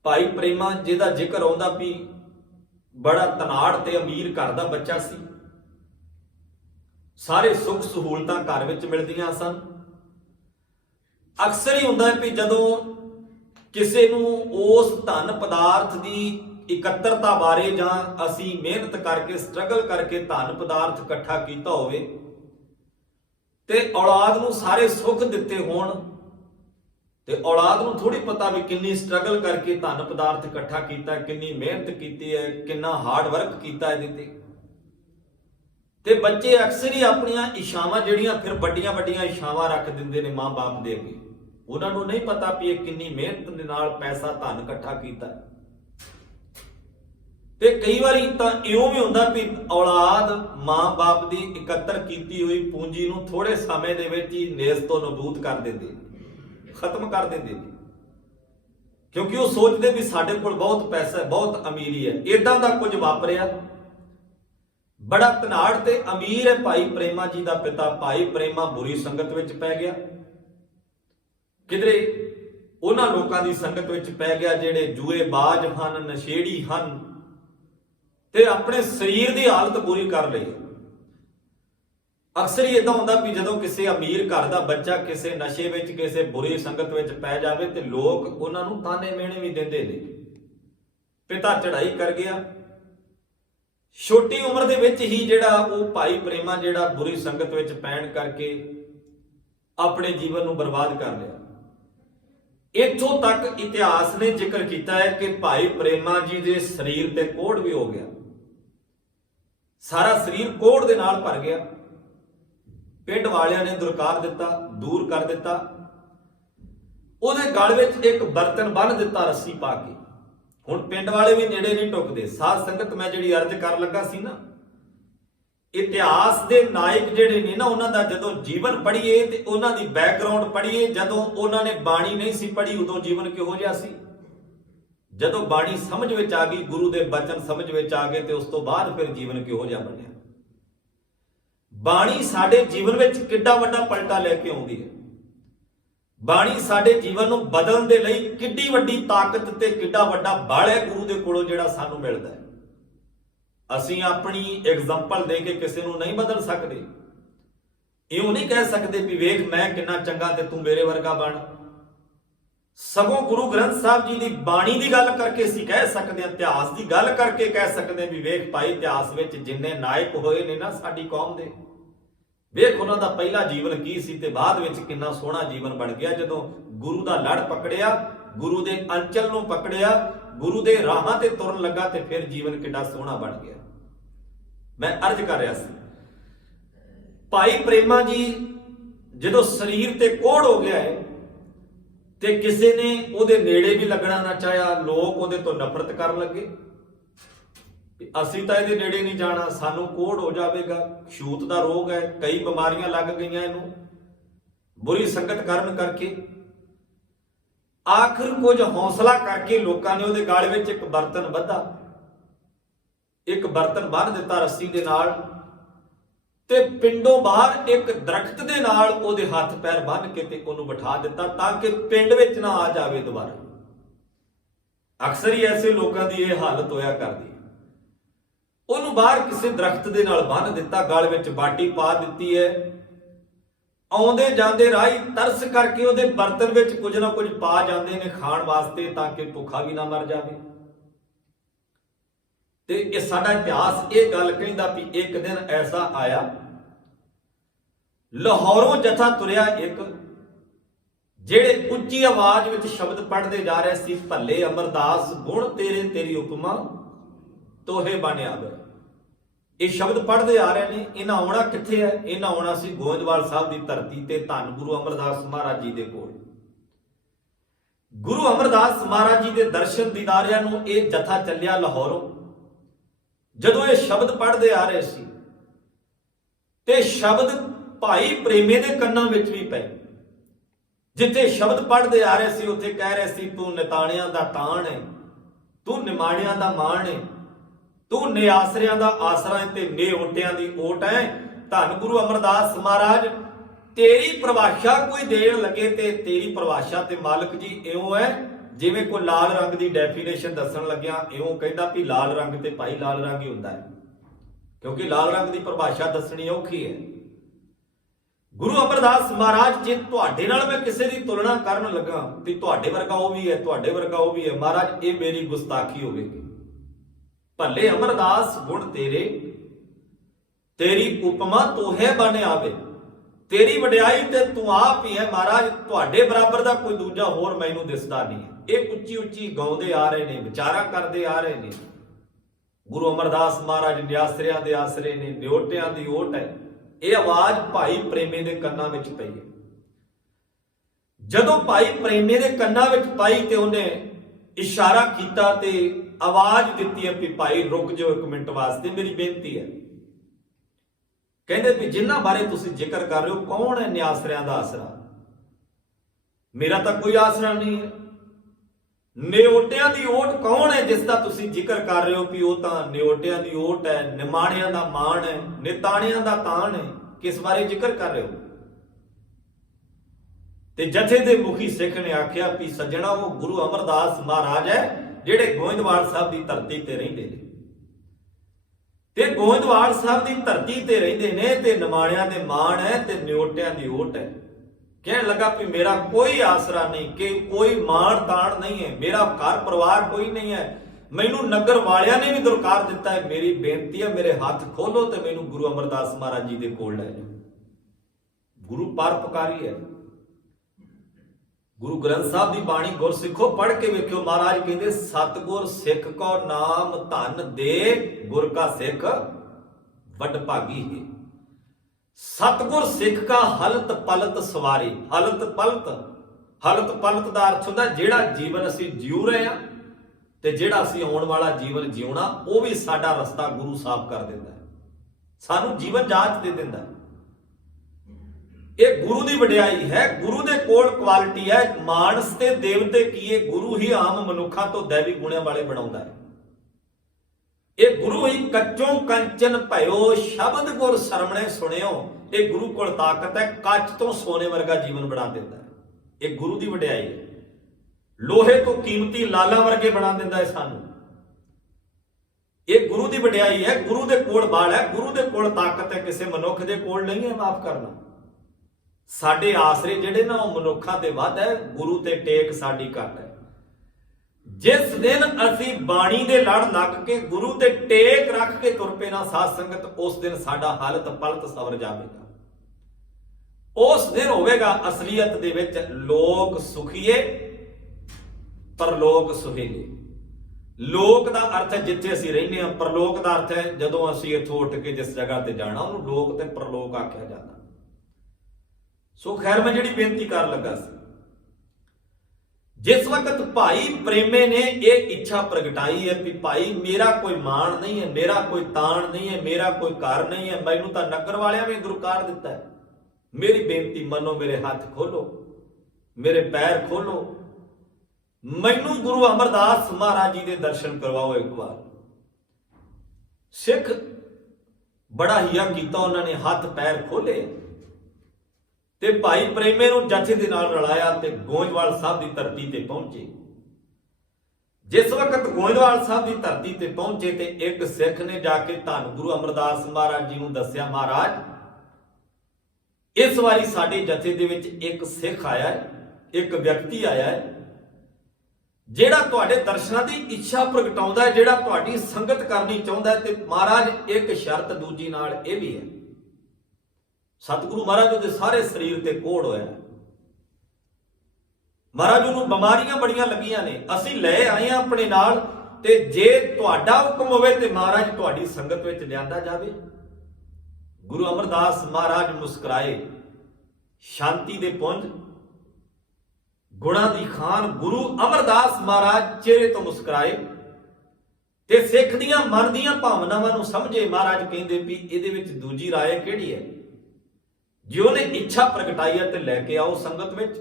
ਭਾਈ ਪ੍ਰੇਮਾ ਜਿਹਦਾ ਜ਼ਿਕਰ ਆਉਂਦਾ ਵੀ ਬੜਾ ਧਨਾੜ ਤੇ ਅਮੀਰ ਘਰ ਦਾ ਬੱਚਾ ਸੀ, ਸਾਰੇ ਸੁੱਖ ਸਹੂਲਤਾਂ ਘਰ ਵਿੱਚ ਮਿਲਦੀਆਂ ਸਨ। ਅਕਸਰ ਹੀ ਹੁੰਦਾ ਹੈ ਕਿ ਜਦੋਂ ਕਿਸੇ ਨੂੰ ਉਸ ਧਨ ਪਦਾਰਥ ਦੀ ਇਕੱਤਰਤਾ ਬਾਰੇ ਜਾਂ ਅਸੀਂ ਮਿਹਨਤ ਕਰਕੇ ਸਟਰਗਲ ਕਰਕੇ ਧਨ ਪਦਾਰਥ ਇਕੱਠਾ ਕੀਤਾ ਹੋਵੇ ਤੇ ਔਲਾਦ ਨੂੰ ਸਾਰੇ ਸੁੱਖ ਦਿੱਤੇ ਹੋਣ ਤੇ ਔਲਾਦ ਨੂੰ ਥੋੜੀ ਪਤਾ ਵੀ ਕਿੰਨੀ ਸਟਰਗਲ ਕਰਕੇ ਧਨ ਪਦਾਰਥ ਇਕੱਠਾ ਕੀਤਾ, ਕਿੰਨੀ ਮਿਹਨਤ ਕੀਤੀ ਹੈ, ਕਿੰਨਾ ਹਾਰਡ ਵਰਕ ਕੀਤਾ ਇਹਦੇ ਤੇ ਬੱਚੇ ਅਕਸਰ ਹੀ ਆਪਣੀਆਂ ਇੱਛਾਵਾਂ ਜਿਹੜੀਆਂ ਫਿਰ ਵੱਡੀਆਂ ਵੱਡੀਆਂ ਇੱਛਾਵਾਂ ਰੱਖ ਦਿੰਦੇ ਨੇ ਮਾਂ-ਬਾਪ ਦੇ ਅੱਗੇ। ਉਹਨਾਂ ਨੂੰ ਨਹੀਂ ਪਤਾ ਵੀ ਇਹ ਕਿੰਨੀ ਮਿਹਨਤ ਦੇ ਨਾਲ ਪੈਸਾ ਧਨ ਇਕੱਠਾ ਕੀਤਾ। ਤੇ ਕਈ ਵਾਰੀ ਤਾਂ ਇਉਂ ਵੀ ਹੁੰਦਾ ਵੀ ਔਲਾਦ ਮਾਂ-ਬਾਪ ਦੀ ਇਕੱਤਰ ਕੀਤੀ ਹੋਈ ਪੂੰਜੀ ਨੂੰ ਥੋੜੇ ਸਮੇਂ ਦੇ ਵਿੱਚ ਹੀ ਨੇਸ ਤੋਂ ਨਬੂਦ ਕਰ ਦਿੰਦੇ, ਖਤਮ ਕਰ ਦਿੰਦੇ, ਕਿਉਂਕਿ ਉਹ ਸੋਚਦੇ ਵੀ ਸਾਡੇ ਕੋਲ ਬਹੁਤ ਪੈਸਾ ਹੈ, ਬਹੁਤ ਅਮੀਰੀ ਹੈ। ਇਦਾਂ ਦਾ ਕੁਝ ਵਾਪਰਿਆ। ਬੜਾ ਧਨਾੜ ਤੇ ਅਮੀਰ ਹੈ ਭਾਈ ਪ੍ਰੇਮਾ ਜੀ ਦਾ ਪਿਤਾ। ਭਾਈ ਪ੍ਰੇਮਾ ਬੁਰੀ ਸੰਗਤ ਵਿੱਚ ਪੈ ਗਿਆ, ਕਿਧਰੇ ਉਹਨਾਂ ਲੋਕਾਂ ਦੀ ਸੰਗਤ ਵਿੱਚ ਪੈ ਗਿਆ ਜਿਹੜੇ ਜੂਏਬਾਜ਼ ਹਨ, ਨਸ਼ੇੜੀ ਹਨ, ਤੇ ਆਪਣੇ ਸਰੀਰ ਦੀ ਹਾਲਤ ਬੁਰੀ ਕਰ ਲਈ। ਅਕਸਰ ਹੀ ਇਦਾਂ ਹੁੰਦਾ ਵੀ ਜਦੋਂ ਕਿਸੇ ਅਮੀਰ ਘਰ ਦਾ ਬੱਚਾ ਕਿਸੇ ਨਸ਼ੇ ਵਿੱਚ, ਕਿਸੇ ਬੁਰੀ ਸੰਗਤ ਵਿੱਚ ਪੈ ਜਾਵੇ ਤੇ ਲੋਕ ਉਹਨਾਂ ਨੂੰ ਤਾਨੇ ਮਿਹਣੇ ਵੀ ਦਿੰਦੇ ਨੇ। ਪਿਤਾ ਚੜ੍ਹਾਈ ਕਰ ਗਿਆ, ਛੋਟੀ ਉਮਰ ਦੇ ਵਿੱਚ ਹੀ ਜਿਹੜਾ ਉਹ ਭਾਈ ਪ੍ਰੇਮਾ ਜਿਹੜਾ ਬੁਰੀ ਸੰਗਤ ਵਿੱਚ ਪੈਣ ਕਰਕੇ ਆਪਣੇ ਜੀਵਨ ਨੂੰ ਬਰਬਾਦ ਕਰ ਲਿਆ। ਇੱਥੋਂ ਤੱਕ ਇਤਿਹਾਸ ਨੇ ਜ਼ਿਕਰ ਕੀਤਾ ਹੈ ਕਿ ਭਾਈ ਪ੍ਰੇਮਾ ਜੀ ਦੇ ਸਰੀਰ ਤੇ ਕੋਹੜ ਵੀ ਹੋ ਗਿਆ, ਸਾਰਾ ਸਰੀਰ ਕੋਹੜ ਦੇ ਨਾਲ ਭਰ ਗਿਆ। ਪਿੰਡ ਵਾਲਿਆਂ ਨੇ ਦੁਰਕਾਰ ਦਿੱਤਾ, ਦੂਰ ਕਰ ਦਿੱਤਾ। ਉਹਦੇ ਗਲ ਵਿੱਚ ਇੱਕ ਬਰਤਨ ਬੰਨ੍ਹ ਦਿੱਤਾ ਰੱਸੀ ਪਾ ਕੇ। ਹੁਣ ਪਿੰਡ ਵਾਲੇ ਵੀ ਨੇੜੇ ਨਹੀਂ ਟੁੱਕਦੇ। ਸਾਧ ਸੰਗਤ, ਮੈਂ ਜਿਹੜੀ ਅਰਜ਼ ਕਰਨ ਲੱਗਾ ਸੀ ਨਾ, ਇਤਿਹਾਸ ਦੇ ਨਾਇਕ ਜਿਹੜੇ ਨੇ ਨਾ, ਉਹਨਾਂ ਦਾ ਜਦੋਂ ਜੀਵਨ ਪੜ੍ਹੀਏ ਤੇ ਉਹਨਾਂ ਦੀ ਬੈਕਗ੍ਰਾਉਂਡ ਪੜ੍ਹੀਏ, ਜਦੋਂ ਉਹਨਾਂ ਨੇ ਬਾਣੀ ਨਹੀਂ ਸੀ ਪੜ੍ਹੀ ਉਦੋਂ ਜੀਵਨ ਕਿਹੋ ਜਿਹਾ ਸੀ, ਜਦੋਂ ਬਾਣੀ ਸਮਝ ਵਿੱਚ ਆ ਗਈ, ਗੁਰੂ ਦੇ ਬਚਨ ਸਮਝ ਵਿੱਚ ਆ ਗਏ, ਤੇ ਉਸ ਤੋਂ ਬਾਅਦ ਫਿਰ ਜੀਵਨ ਕਿਹੋ ਜਿਹਾ ਬਣਿਆ। ਬਾਣੀ ਸਾਡੇ ਜੀਵਨ ਵਿੱਚ ਕਿੱਡਾ ਵੱਡਾ ਪਲਟਾ ਲੈ ਕੇ ਆਉਂਦੀ ਹੈ। ਬਾਣੀ ਸਾਡੇ ਜੀਵਨ ਨੂੰ ਬਦਲਣ ਦੇ ਲਈ ਕਿੱਡੀ ਵੱਡੀ ਤਾਕਤ ਤੇ ਕਿੱਡਾ ਵੱਡਾ ਬਲ ਹੈ ਗੁਰੂ ਦੇ ਕੋਲੋਂ ਜਿਹੜਾ ਸਾਨੂੰ ਮਿਲਦਾ ਹੈ। ਅਸੀਂ ਆਪਣੀ ਐਗਜ਼ਾਮਪਲ ਦੇ ਕੇ ਕਿਸੇ ਨੂੰ ਨਹੀਂ ਬਦਲ ਸਕਦੇ। ਇਉਂ ਨਹੀਂ ਕਹਿ ਸਕਦੇ ਵੀ ਵੇਖ ਮੈਂ ਕਿੰਨਾ ਚੰਗਾ ਤੇ ਤੂੰ ਮੇਰੇ ਵਰਗਾ ਬਣ। ਸਗੋਂ ਗੁਰੂ ਗ੍ਰੰਥ ਸਾਹਿਬ ਜੀ ਦੀ ਬਾਣੀ ਦੀ ਗੱਲ ਕਰਕੇ ਅਸੀਂ ਕਹਿ ਸਕਦੇ ਹਾਂ, ਇਤਿਹਾਸ ਦੀ ਗੱਲ ਕਰਕੇ ਕਹਿ ਸਕਦੇ ਹਾਂ ਵੀ ਵੇਖ ਭਾਈ ਇਤਿਹਾਸ ਵਿੱਚ ਜਿੰਨੇ ਨਾਇਕ ਹੋਏ ਨੇ ਨਾ ਸਾਡੀ ਕੌਮ ਦੇ, ਵੇਖ ਉਹਨਾਂ ਦਾ ਪਹਿਲਾ ਜੀਵਨ ਕੀ ਸੀ ਤੇ ਬਾਅਦ ਵਿੱਚ ਕਿੰਨਾ ਸੋਹਣਾ ਜੀਵਨ ਬਣ ਗਿਆ। ਜਦੋਂ ਗੁਰੂ ਦਾ ਲੜ ਪਕੜਿਆ, ਗੁਰੂ ਦੇ ਅੰਚਲ ਨੂੰ ਪਕੜਿਆ, ਗੁਰੂ ਦੇ ਰਾਹਾਂ ਤੇ ਤੁਰਨ ਲੱਗਾ ਤੇ ਫਿਰ ਜੀਵਨ ਕਿੰਨਾ ਸੋਹਣਾ ਬਣ ਗਿਆ। ਮੈਂ ਅਰਜ਼ ਕਰ ਰਿਹਾ ਸੀ, ਭਾਈ ਪ੍ਰੇਮਾ ਜੀ ਜਦੋਂ ਸਰੀਰ ਤੇ ਕੋਹੜ ਹੋ ਗਿਆ ਹੈ ਤੇ ਕਿਸੇ ਨੇ ਉਹਦੇ ਨੇੜੇ ਵੀ ਲੱਗਣਾ ਨਾ ਚਾਹਿਆ। ਲੋਕ ਉਹਦੇ ਤੋਂ ਨਫ਼ਰਤ ਕਰਨ ਲੱਗੇ, ਅਸੀਂ ਤਾਂ ਇਹਦੇ ਨੇੜੇ ਨਹੀਂ ਜਾਣਾ, ਸਾਨੂੰ ਕੋਹੜ ਹੋ ਜਾਵੇਗਾ, ਛੂਤ ਦਾ ਰੋਗ ਹੈ, ਕਈ ਬਿਮਾਰੀਆਂ ਲੱਗ ਗਈਆਂ ਇਹਨੂੰ ਬੁਰੀ ਸੰਗਤ ਕਰਨ ਕਰਕੇ। ਆਖਿਰ ਕੁਝ ਹੌਸਲਾ ਕਰਕੇ ਲੋਕਾਂ ਨੇ ਉਹਦੇ ਗਲ ਵਿੱਚ ਇੱਕ ਬਰਤਨ ਬੱਧਾ, ਇੱਕ ਬਰਤਨ ਬੰਨ੍ਹ ਦਿੱਤਾ ਰੱਸੀ ਦੇ ਨਾਲ, ਤੇ ਪਿੰਡੋਂ ਬਾਹਰ ਇੱਕ ਦਰਖਤ ਦੇ ਨਾਲ ਉਹਦੇ ਹੱਥ ਪੈਰ ਬੰਨ੍ਹ ਕੇ ਤੇ ਉਹਨੂੰ ਬਿਠਾ ਦਿੱਤਾ ਤਾਂ ਕਿ ਪਿੰਡ ਵਿੱਚ ਨਾ ਆ ਜਾਵੇ ਦੁਬਾਰਾ। ਅਕਸਰ ਹੀ ਐਸੇ ਲੋਕਾਂ ਦੀ ਇਹ ਹਾਲਤ ਹੋਇਆ ਕਰਦੀ। ਉਹਨੂੰ ਬਾਹਰ ਕਿਸੇ ਦਰਖਤ ਦੇ ਨਾਲ ਬੰਨ੍ਹ ਦਿੱਤਾ, ਗਲ ਵਿੱਚ ਬਾਟੀ ਪਾ ਦਿੱਤੀ ਹੈ। ਆਉਂਦੇ ਜਾਂਦੇ ਰਾਹੀ ਤਰਸ ਕਰਕੇ ਉਹਦੇ ਬਰਤਨ ਵਿੱਚ ਕੁਝ ਨਾ ਕੁਝ ਪਾ ਜਾਂਦੇ ਨੇ ਖਾਣ ਵਾਸਤੇ ਤਾਂ ਕਿ ਭੁੱਖਾ ਵੀ ਨਾ ਮਰ ਜਾਵੇ। ਤੇ ਇਹ ਸਾਡਾ ਇਤਿਹਾਸ ਇਹ ਗੱਲ ਕਹਿੰਦਾ ਵੀ ਇੱਕ ਦਿਨ ਐਸਾ ਆਇਆ, ਲਾਹੌਰੋਂ ਜਥਾ ਤੁਰਿਆ ਇੱਕ, ਜਿਹੜੇ ਉੱਚੀ ਆਵਾਜ਼ ਵਿੱਚ ਸ਼ਬਦ ਪੜ੍ਹਦੇ ਜਾ ਰਹੇ ਸੀ, ਭੱਲੇ ਅਮਰਦਾਸ ਗੁਣ ਤੇਰੇ ਤੇਰੀ ਉਪਮਾ ਤੋਹੇ ਬਣ ਆਵੇ। ਇਹ ਸ਼ਬਦ ਪੜ੍ਹਦੇ ਆ ਰਹੇ ਨੇ। ਇਹਨਾਂ ਆਉਣਾ ਕਿੱਥੇ ਹੈ? ਇਹਨਾਂ ਆਉਣਾ ਸੀ ਗੋਇੰਦਵਾਲ ਸਾਹਿਬ ਦੀ ਧਰਤੀ ਤੇ ਧੰਨ ਗੁਰੂ ਅਮਰਦਾਸ ਮਹਾਰਾਜ ਜੀ ਦੇ ਕੋਲ। ਗੁਰੂ ਅਮਰਦਾਸ ਮਹਾਰਾਜ ਜੀ ਦੇ ਦਰਸ਼ਨ ਦੀਦਾਰਿਆਂ ਨੂੰ ਇਹ ਜਥਾ ਚੱਲਿਆ ਲਾਹੌਰੋਂ। ਜਦੋਂ ਇਹ ਸ਼ਬਦ ਪੜ੍ਹਦੇ ਆ ਰਹੇ ਸੀ ਤੇ ਸ਼ਬਦ ਭਾਈ ਪ੍ਰੇਮੇ ਦੇ ਕੰਨਾਂ ਵਿੱਚ ਵੀ ਪਏ। ਜਿੱਥੇ ਸ਼ਬਦ ਪੜ੍ਹਦੇ ਆ ਰਹੇ ਸੀ ਉੱਥੇ ਕਹਿ ਰਹੇ ਸੀ, ਤੂੰ ਨਿਤਾਣਿਆਂ ਦਾ ਤਾਣ ਹੈ, ਤੂੰ ਨਿਮਾਣਿਆਂ ਦਾ ਮਾਣ ਹੈ, ਤੂੰ ਨਿਆਸਰਿਆਂ ਦਾ ਆਸਰਾ ਹੈ ਤੇ ਨਿਓਟਿਆਂ ਦੀ ਓਟ ਹੈ। ਧੰਨ ਗੁਰੂ ਅਮਰਦਾਸ ਮਹਾਰਾਜ ਤੇਰੀ ਪਰਿਭਾਸ਼ਾ ਕੋਈ ਦੇਣ ਲੱਗੇ ਤੇ ਤੇਰੀ ਪਰਿਭਾਸ਼ਾ ਤੇ ਮਾਲਕ ਜੀ ਇਉਂ ਹੈ ਜਿਵੇਂ ਕੋਈ ਲਾਲ ਰੰਗ ਦੀ ਡੈਫੀਨੇਸ਼ਨ ਦੱਸਣ ਲੱਗਿਆ ਇਉਂ ਕਹਿੰਦਾ ਵੀ ਲਾਲ ਰੰਗ ਤੇ ਭਾਈ ਲਾਲ ਰੰਗ ਹੀ ਹੁੰਦਾ ਹੈ, ਕਿਉਂਕਿ ਲਾਲ ਰੰਗ ਦੀ ਪਰਿਭਾਸ਼ਾ ਦੱਸਣੀ ਔਖੀ ਹੈ। ਗੁਰੂ ਅਮਰਦਾਸ ਮਹਾਰਾਜ, ਜੇ ਤੁਹਾਡੇ ਨਾਲ ਮੈਂ ਕਿਸੇ ਦੀ ਤੁਲਨਾ ਕਰਨ ਲੱਗਾ ਤੇ ਤੁਹਾਡੇ ਵਰਗਾ ਉਹ ਵੀ ਹੈ, ਤੁਹਾਡੇ ਵਰਗਾ ਉਹ ਵੀ ਹੈ, ਮਹਾਰਾਜ ਇਹ ਮੇਰੀ ਗੁਸਤਾਖੀ ਹੋਵੇਗੀ। ਭੱਲੇ ਅਮਰਦਾਸ ਗੁਣ ਤੇਰੇ ਤੇਰੀ ਉਪਮਾ ਤੋਹੇ ਬਣ ਆਵੇ। ਤੇਰੀ ਵਡਿਆਈ ਤੇ ਤੂੰ ਆਪ ਹੀ ਹੈ ਮਹਾਰਾਜ, ਤੁਹਾਡੇ ਬਰਾਬਰ ਦਾ ਕੋਈ ਦੂਜਾ ਹੋਰ ਮੈਨੂੰ ਦਿਸਦਾ ਨਹੀਂ ਹੈ। ਇਹ ਉੱਚੀ ਉੱਚੀ ਗਾਉਂਦੇ ਆ ਰਹੇ ਨੇ, ਵਿਚਾਰਾ ਕਰਦੇ ਆ ਰਹੇ ਨੇ। ਗੁਰੂ ਅਮਰਦਾਸ ਮਹਾਰਾਜ ਨਿਆਸਰਿਆਂ ਦੇ ਆਸਰੇ ਨੇ, ਨਿਓਟਿਆਂ ਦੀ ਓਟ ਹੈ। ਇਹ ਆਵਾਜ਼ ਭਾਈ ਪ੍ਰੇਮੇ ਦੇ ਕੰਨਾਂ ਵਿੱਚ ਪਈ ਹੈ। ਜਦੋਂ ਭਾਈ ਪ੍ਰੇਮੇ ਦੇ ਕੰਨਾਂ ਵਿੱਚ ਪਾਈ ਤੇ ਉਹਨੇ ਇਸ਼ਾਰਾ ਕੀਤਾ ਤੇ ਆਵਾਜ਼ ਦਿੱਤੀ ਹੈ ਵੀ ਭਾਈ ਰੁਕ ਜਾਓ ਇੱਕ ਮਿੰਟ ਵਾਸਤੇ, ਮੇਰੀ ਬੇਨਤੀ ਹੈ। ਕਹਿੰਦੇ ਵੀ ਜਿਨ੍ਹਾਂ ਬਾਰੇ ਤੁਸੀਂ ਜ਼ਿਕਰ ਕਰ ਰਹੇ ਹੋ, ਕੌਣ ਹੈ ਨਿਆਸਰਿਆਂ ਦਾ ਆਸਰਾ? ਮੇਰਾ ਤਾਂ ਕੋਈ ਆਸਰਾ ਨਹੀਂ ਹੈ। ਨਿਓਟਿਆਂ ਦੀ ਓਟ ਕੌਣ ਹੈ ਜਿਸ ਦਾ ਤੁਸੀਂ ਜ਼ਿਕਰ ਕਰ ਰਹੇ ਹੋ ਵੀ ਉਹ ਤਾਂ ਨਿਓਟਿਆਂ ਦੀ ਓਟ ਹੈ, ਨਿਮਾਣਿਆਂ ਦਾ ਮਾਣ ਹੈ, ਨਿਤਾਣਿਆਂ ਦਾ ਤਾਣ ਹੈ? ਕਿਸ ਬਾਰੇ ਜ਼ਿਕਰ ਕਰ ਰਹੇ ਹੋ? ਤੇ ਜਥੇ ਦੇ ਮੁਖੀ ਸਿੱਖ ਨੇ ਆਖਿਆ ਵੀ ਸੱਜਣਾ, ਉਹ ਗੁਰੂ ਅਮਰਦਾਸ ਮਹਾਰਾਜ ਹੈ ਜਿਹੜੇ ਗੋਇੰਦਵਾਲ ਸਾਹਿਬ ਦੀ ਧਰਤੀ ਤੇ ਰਹਿੰਦੇ ਨੇ। ਤੇ ਗੋਇੰਦਵਾਲ ਸਾਹਿਬ ਦੀ ਧਰਤੀ ਤੇ ਰਹਿੰਦੇ ਨੇ ਤੇ ਨਿਮਾਣਿਆਂ ਦੇ ਮਾਣ ਹੈ ਤੇ ਨਿਓਟਿਆਂ ਦੀ ਓਟ ਹੈ। ਕਹਿਣ ਲੱਗਾ ਵੀ ਮੇਰਾ ਕੋਈ ਆਸਰਾ ਨਹੀਂ, ਕਿ ਕੋਈ ਮਾਣ ਤਾਣ ਨਹੀਂ ਹੈ, ਮੇਰਾ ਘਰ ਪਰਿਵਾਰ ਕੋਈ ਨਹੀਂ ਹੈ, ਮੈਨੂੰ ਨਗਰ ਵਾਲਿਆਂ ਨੇ ਵੀ ਦੁਰਕਾਰ ਦਿੱਤਾ ਹੈ। ਮੇਰੀ ਬੇਨਤੀ ਹੈ, ਮੇਰੇ ਹੱਥ ਖੋਲੋ ਤੇ ਮੈਨੂੰ ਗੁਰੂ ਅਮਰਦਾਸ ਮਹਾਰਾਜ ਜੀ ਦੇ ਕੋਲ ਲੈ ਜਾਓ। ਗੁਰੂ ਪਰਉਪਕਾਰੀ ਹੈ। ਗੁਰੂ ਗ੍ਰੰਥ ਸਾਹਿਬ ਦੀ ਬਾਣੀ ਗੁਰਸਿੱਖੋ ਪੜ੍ਹ ਕੇ ਵੇਖਿਓ, ਮਹਾਰਾਜ ਕਹਿੰਦੇ ਸਤਿਗੁਰ ਸਿੱਖ ਕੋ ਨਾਮ ਧਨ ਦੇ, ਗੁਰ ਕਾ ਸਿੱਖ ਵੱਡ ਭਾਗੀ ਹੈ। ਸਤਿਗੁਰ ਸਿੱਖ ਕਾ ਹਲਤ ਪਲਤ ਸਵਾਰੀ। ਹਲਤ ਪਲਤ ਦਾ ਅਰਥ ਹੁੰਦਾ ਜਿਹੜਾ ਜੀਵਨ ਅਸੀਂ ਜਿਉ ਰਹੇ ਹਾਂ ਤੇ ਜਿਹੜਾ ਅਸੀਂ ਆਉਣ ਵਾਲਾ ਜੀਵਨ ਜਿਉਣਾ, ਉਹ ਵੀ ਸਾਡਾ ਰਸਤਾ ਗੁਰੂ ਸਾਹਿਬ ਕਰ ਦਿੰਦਾ ਹੈ, ਸਾਨੂੰ ਜੀਵਨ ਜਾਂਚ ਦੇ ਦਿੰਦਾ ਹੈ। ਇਹ ਗੁਰੂ ਦੀ ਵਡਿਆਈ ਹੈ। ਗੁਰੂ ਦੇ ਕੋਲ ਕੁਆਲਿਟੀ ਹੈ। ਮਾਨਸ ਤੇ ਦੇਵਤੇ ਕੀਏ, ਗੁਰੂ ਹੀ ਆਮ ਮਨੁੱਖਾਂ ਤੋਂ ਦੈਵੀ ਗੁਣਿਆਂ ਵਾਲੇ ਬਣਾਉਂਦਾ ਹੈ। ਇਹ ਗੁਰੂ ਹੀ ਕੱਚੋਂ ਕੰਚਨ ਭਇਓ, ਸ਼ਬਦ ਗੁਰ ਸਰਮਣੇ ਸੁਣਿਓ। ਇਹ ਗੁਰੂ ਕੋਲ ਤਾਕਤ ਹੈ, ਕੱਚ ਤੋਂ ਸੋਨੇ ਵਰਗਾ ਜੀਵਨ ਬਣਾ ਦਿੰਦਾ ਹੈ। ਇਹ ਗੁਰੂ ਦੀ ਵਡਿਆਈ ਹੈ। ਲੋਹੇ ਤੋਂ ਕੀਮਤੀ ਲਾਲਾਂ ਵਰਗੇ ਬਣਾ ਦਿੰਦਾ ਹੈ ਸਾਨੂੰ। ਇਹ ਗੁਰੂ ਦੀ ਵਡਿਆਈ ਹੈ। ਗੁਰੂ ਦੇ ਕੋਲ ਬਲ ਹੈ, ਗੁਰੂ ਦੇ ਕੋਲ ਤਾਕਤ ਹੈ, ਕਿਸੇ ਮਨੁੱਖ ਦੇ ਕੋਲ ਨਹੀਂ ਹੈ। ਮਾਫ ਕਰਨਾ, ਸਾਡੇ ਆਸਰੇ ਜਿਹੜੇ ਨਾ ਉਹ ਮਨੁੱਖਾਂ ਤੇ ਵੱਧ ਹੈ, ਗੁਰੂ ਤੇ ਟੇਕ ਸਾਡੀ ਘੱਟ ਹੈ। ਜਿਸ ਦਿਨ ਅਸੀਂ ਬਾਣੀ ਦੇ ਲੜ ਲੱਗ ਕੇ ਗੁਰੂ ਤੇ ਟੇਕ ਰੱਖ ਕੇ ਤੁਰ ਪਏ ਨਾ ਸਾਧ ਸੰਗਤ, ਉਸ ਦਿਨ ਸਾਡਾ ਹਾਲਤ ਪਲਟ ਸਵਰ ਜਾਵੇਗਾ। ਉਸ ਦਿਨ ਹੋਵੇਗਾ ਅਸਲੀਅਤ ਦੇ ਵਿੱਚ ਲੋਕ ਸੁਖੀਏ ਪਰਲੋਕ ਸੁਹੇਲੇ। ਲੋਕ ਦਾ ਅਰਥ ਹੈ ਜਿੱਥੇ ਅਸੀਂ ਰਹਿੰਦੇ ਹਾਂ, ਪਰਲੋਕ ਦਾ ਅਰਥ ਹੈ ਜਦੋਂ ਅਸੀਂ ਇੱਥੋਂ ਉੱਠ ਕੇ ਜਿਸ ਜਗ੍ਹਾ ਤੇ ਜਾਣਾ, ਉਹਨੂੰ ਲੋਕ ਤੇ ਪਰਲੋਕ ਆਖਿਆ ਜਾਂਦਾ। ਸੋ ਖੈਰ, ਮੈਂ ਜਿਹੜੀ ਬੇਨਤੀ ਕਰਨ ਲੱਗਾ ਸੀ, ਜਿਸ ਵਕਤ ਭਾਈ ਪ੍ਰੇਮੇ ਨੇ ਇਹ ਇੱਛਾ ਪ੍ਰਗਟਾਈ ਹੈ ਕਿ ਭਾਈ ਮੇਰਾ ਕੋਈ ਮਾਣ ਨਹੀਂ ਹੈ, ਮੇਰਾ ਕੋਈ ਤਾਣ ਨਹੀਂ ਹੈ, ਮੇਰਾ ਕੋਈ ਘਰ ਨਹੀਂ ਹੈ, ਮੈਨੂੰ ਤਾਂ ਨਗਰ ਵਾਲਿਆਂ ਵੀ ਦੁਰਕਾਰ ਦਿੱਤਾ ਹੈ, ਮੇਰੀ ਬੇਨਤੀ ਮੰਨੋ, ਮੇਰੇ ਹੱਥ ਖੋਲੋ, ਮੇਰੇ ਪੈਰ ਖੋਲੋ, ਮੈਨੂੰ ਗੁਰੂ ਅਮਰਦਾਸ ਮਹਾਰਾਜ ਜੀ ਦੇ ਦਰਸ਼ਨ ਕਰਵਾਓ ਇੱਕ ਵਾਰ। ਸਿੱਖ ਬੜਾ ਹਿਆ ਕੀਤਾ, ਉਹਨਾਂ ਨੇ ਹੱਥ ਪੈਰ ਖੋਲੇ ਤੇ ਭਾਈ ਪ੍ਰੇਮੇ ਨੂੰ ਜਥੇ ਦੇ ਨਾਲ ਰਲਾਇਆ ਤੇ ਗੋਇੰਦਵਾਲ ਸਾਹਿਬ ਦੀ ਧਰਤੀ ਤੇ ਪਹੁੰਚੇ। ਜਿਸ ਵਕਤ ਗੋਇੰਦਵਾਲ ਸਾਹਿਬ ਦੀ ਧਰਤੀ ਤੇ ਪਹੁੰਚੇ ਤੇ ਇੱਕ ਸਿੱਖ ਨੇ ਜਾ ਕੇ ਧੰਨ ਗੁਰੂ ਅਮਰਦਾਸ ਮਹਾਰਾਜ ਜੀ ਨੂੰ ਦੱਸਿਆ, ਮਹਾਰਾਜ ਇਸ ਵਾਰੀ ਸਾਡੇ ਜਥੇ ਦੇ ਵਿੱਚ ਇੱਕ ਸਿੱਖ ਆਇਆ ਹੈ, ਇੱਕ ਵਿਅਕਤੀ ਆਇਆ ਹੈ ਜਿਹੜਾ ਤੁਹਾਡੇ ਦਰਸ਼ਨਾਂ ਦੀ ਇੱਛਾ ਪ੍ਰਗਟਾਉਂਦਾ ਹੈ, ਜਿਹੜਾ ਤੁਹਾਡੀ ਸੰਗਤ ਕਰਨੀ ਚਾਹੁੰਦਾ ਹੈ। ਤੇ ਮਹਾਰਾਜ ਇੱਕ ਸ਼ਰਤ ਦੂਜੀ ਨਾਲ ਇਹ ਵੀ ਹੈ, ਸਤਿਗੁਰੂ ਮਹਾਰਾਜ ਉਹਦੇ ਸਾਰੇ ਸਰੀਰ ਤੇ ਕੋੜ ਹੋਇਆ, ਮਹਾਰਾਜ ਨੂੰ ਬਿਮਾਰੀਆਂ ਬੜੀਆਂ ਲੱਗੀਆਂ ਨੇ, ਅਸੀਂ ਲੈ ਆਏ ਆ ਆਪਣੇ ਨਾਲ, ਤੇ ਜੇ ਤੁਹਾਡਾ ਹੁਕਮ ਹੋਵੇ ਤੇ ਮਹਾਰਾਜ ਤੁਹਾਡੀ ਸੰਗਤ ਵਿੱਚ ਲਿਆਂਦਾ ਜਾਵੇ। ਗੁਰੂ ਅਮਰਦਾਸ ਮਹਾਰਾਜ ਮੁਸਕਰਾਏ, ਸ਼ਾਂਤੀ ਦੇ ਪੁੰਜ, ਗੁਣਾਂ ਦੀ ਖਾਨ ਗੁਰੂ ਅਮਰਦਾਸ ਮਹਾਰਾਜ ਚਿਹਰੇ ਤੋਂ ਮੁਸਕਰਾਏ ਤੇ ਸਿੱਖ ਦੀਆਂ ਮਨ ਦੀਆਂ ਭਾਵਨਾਵਾਂ ਨੂੰ ਸਮਝੇ। ਮਹਾਰਾਜ ਕਹਿੰਦੇ ਵੀ ਇਹਦੇ ਵਿੱਚ ਦੂਜੀ ਰਾਏ ਕਿਹੜੀ ਹੈ? ਜੇ ਉਹਨੇ ਇੱਛਾ ਪ੍ਰਗਟਾਈ ਹੈ ਤੇ ਲੈ ਕੇ ਆਓ ਸੰਗਤ ਵਿੱਚ।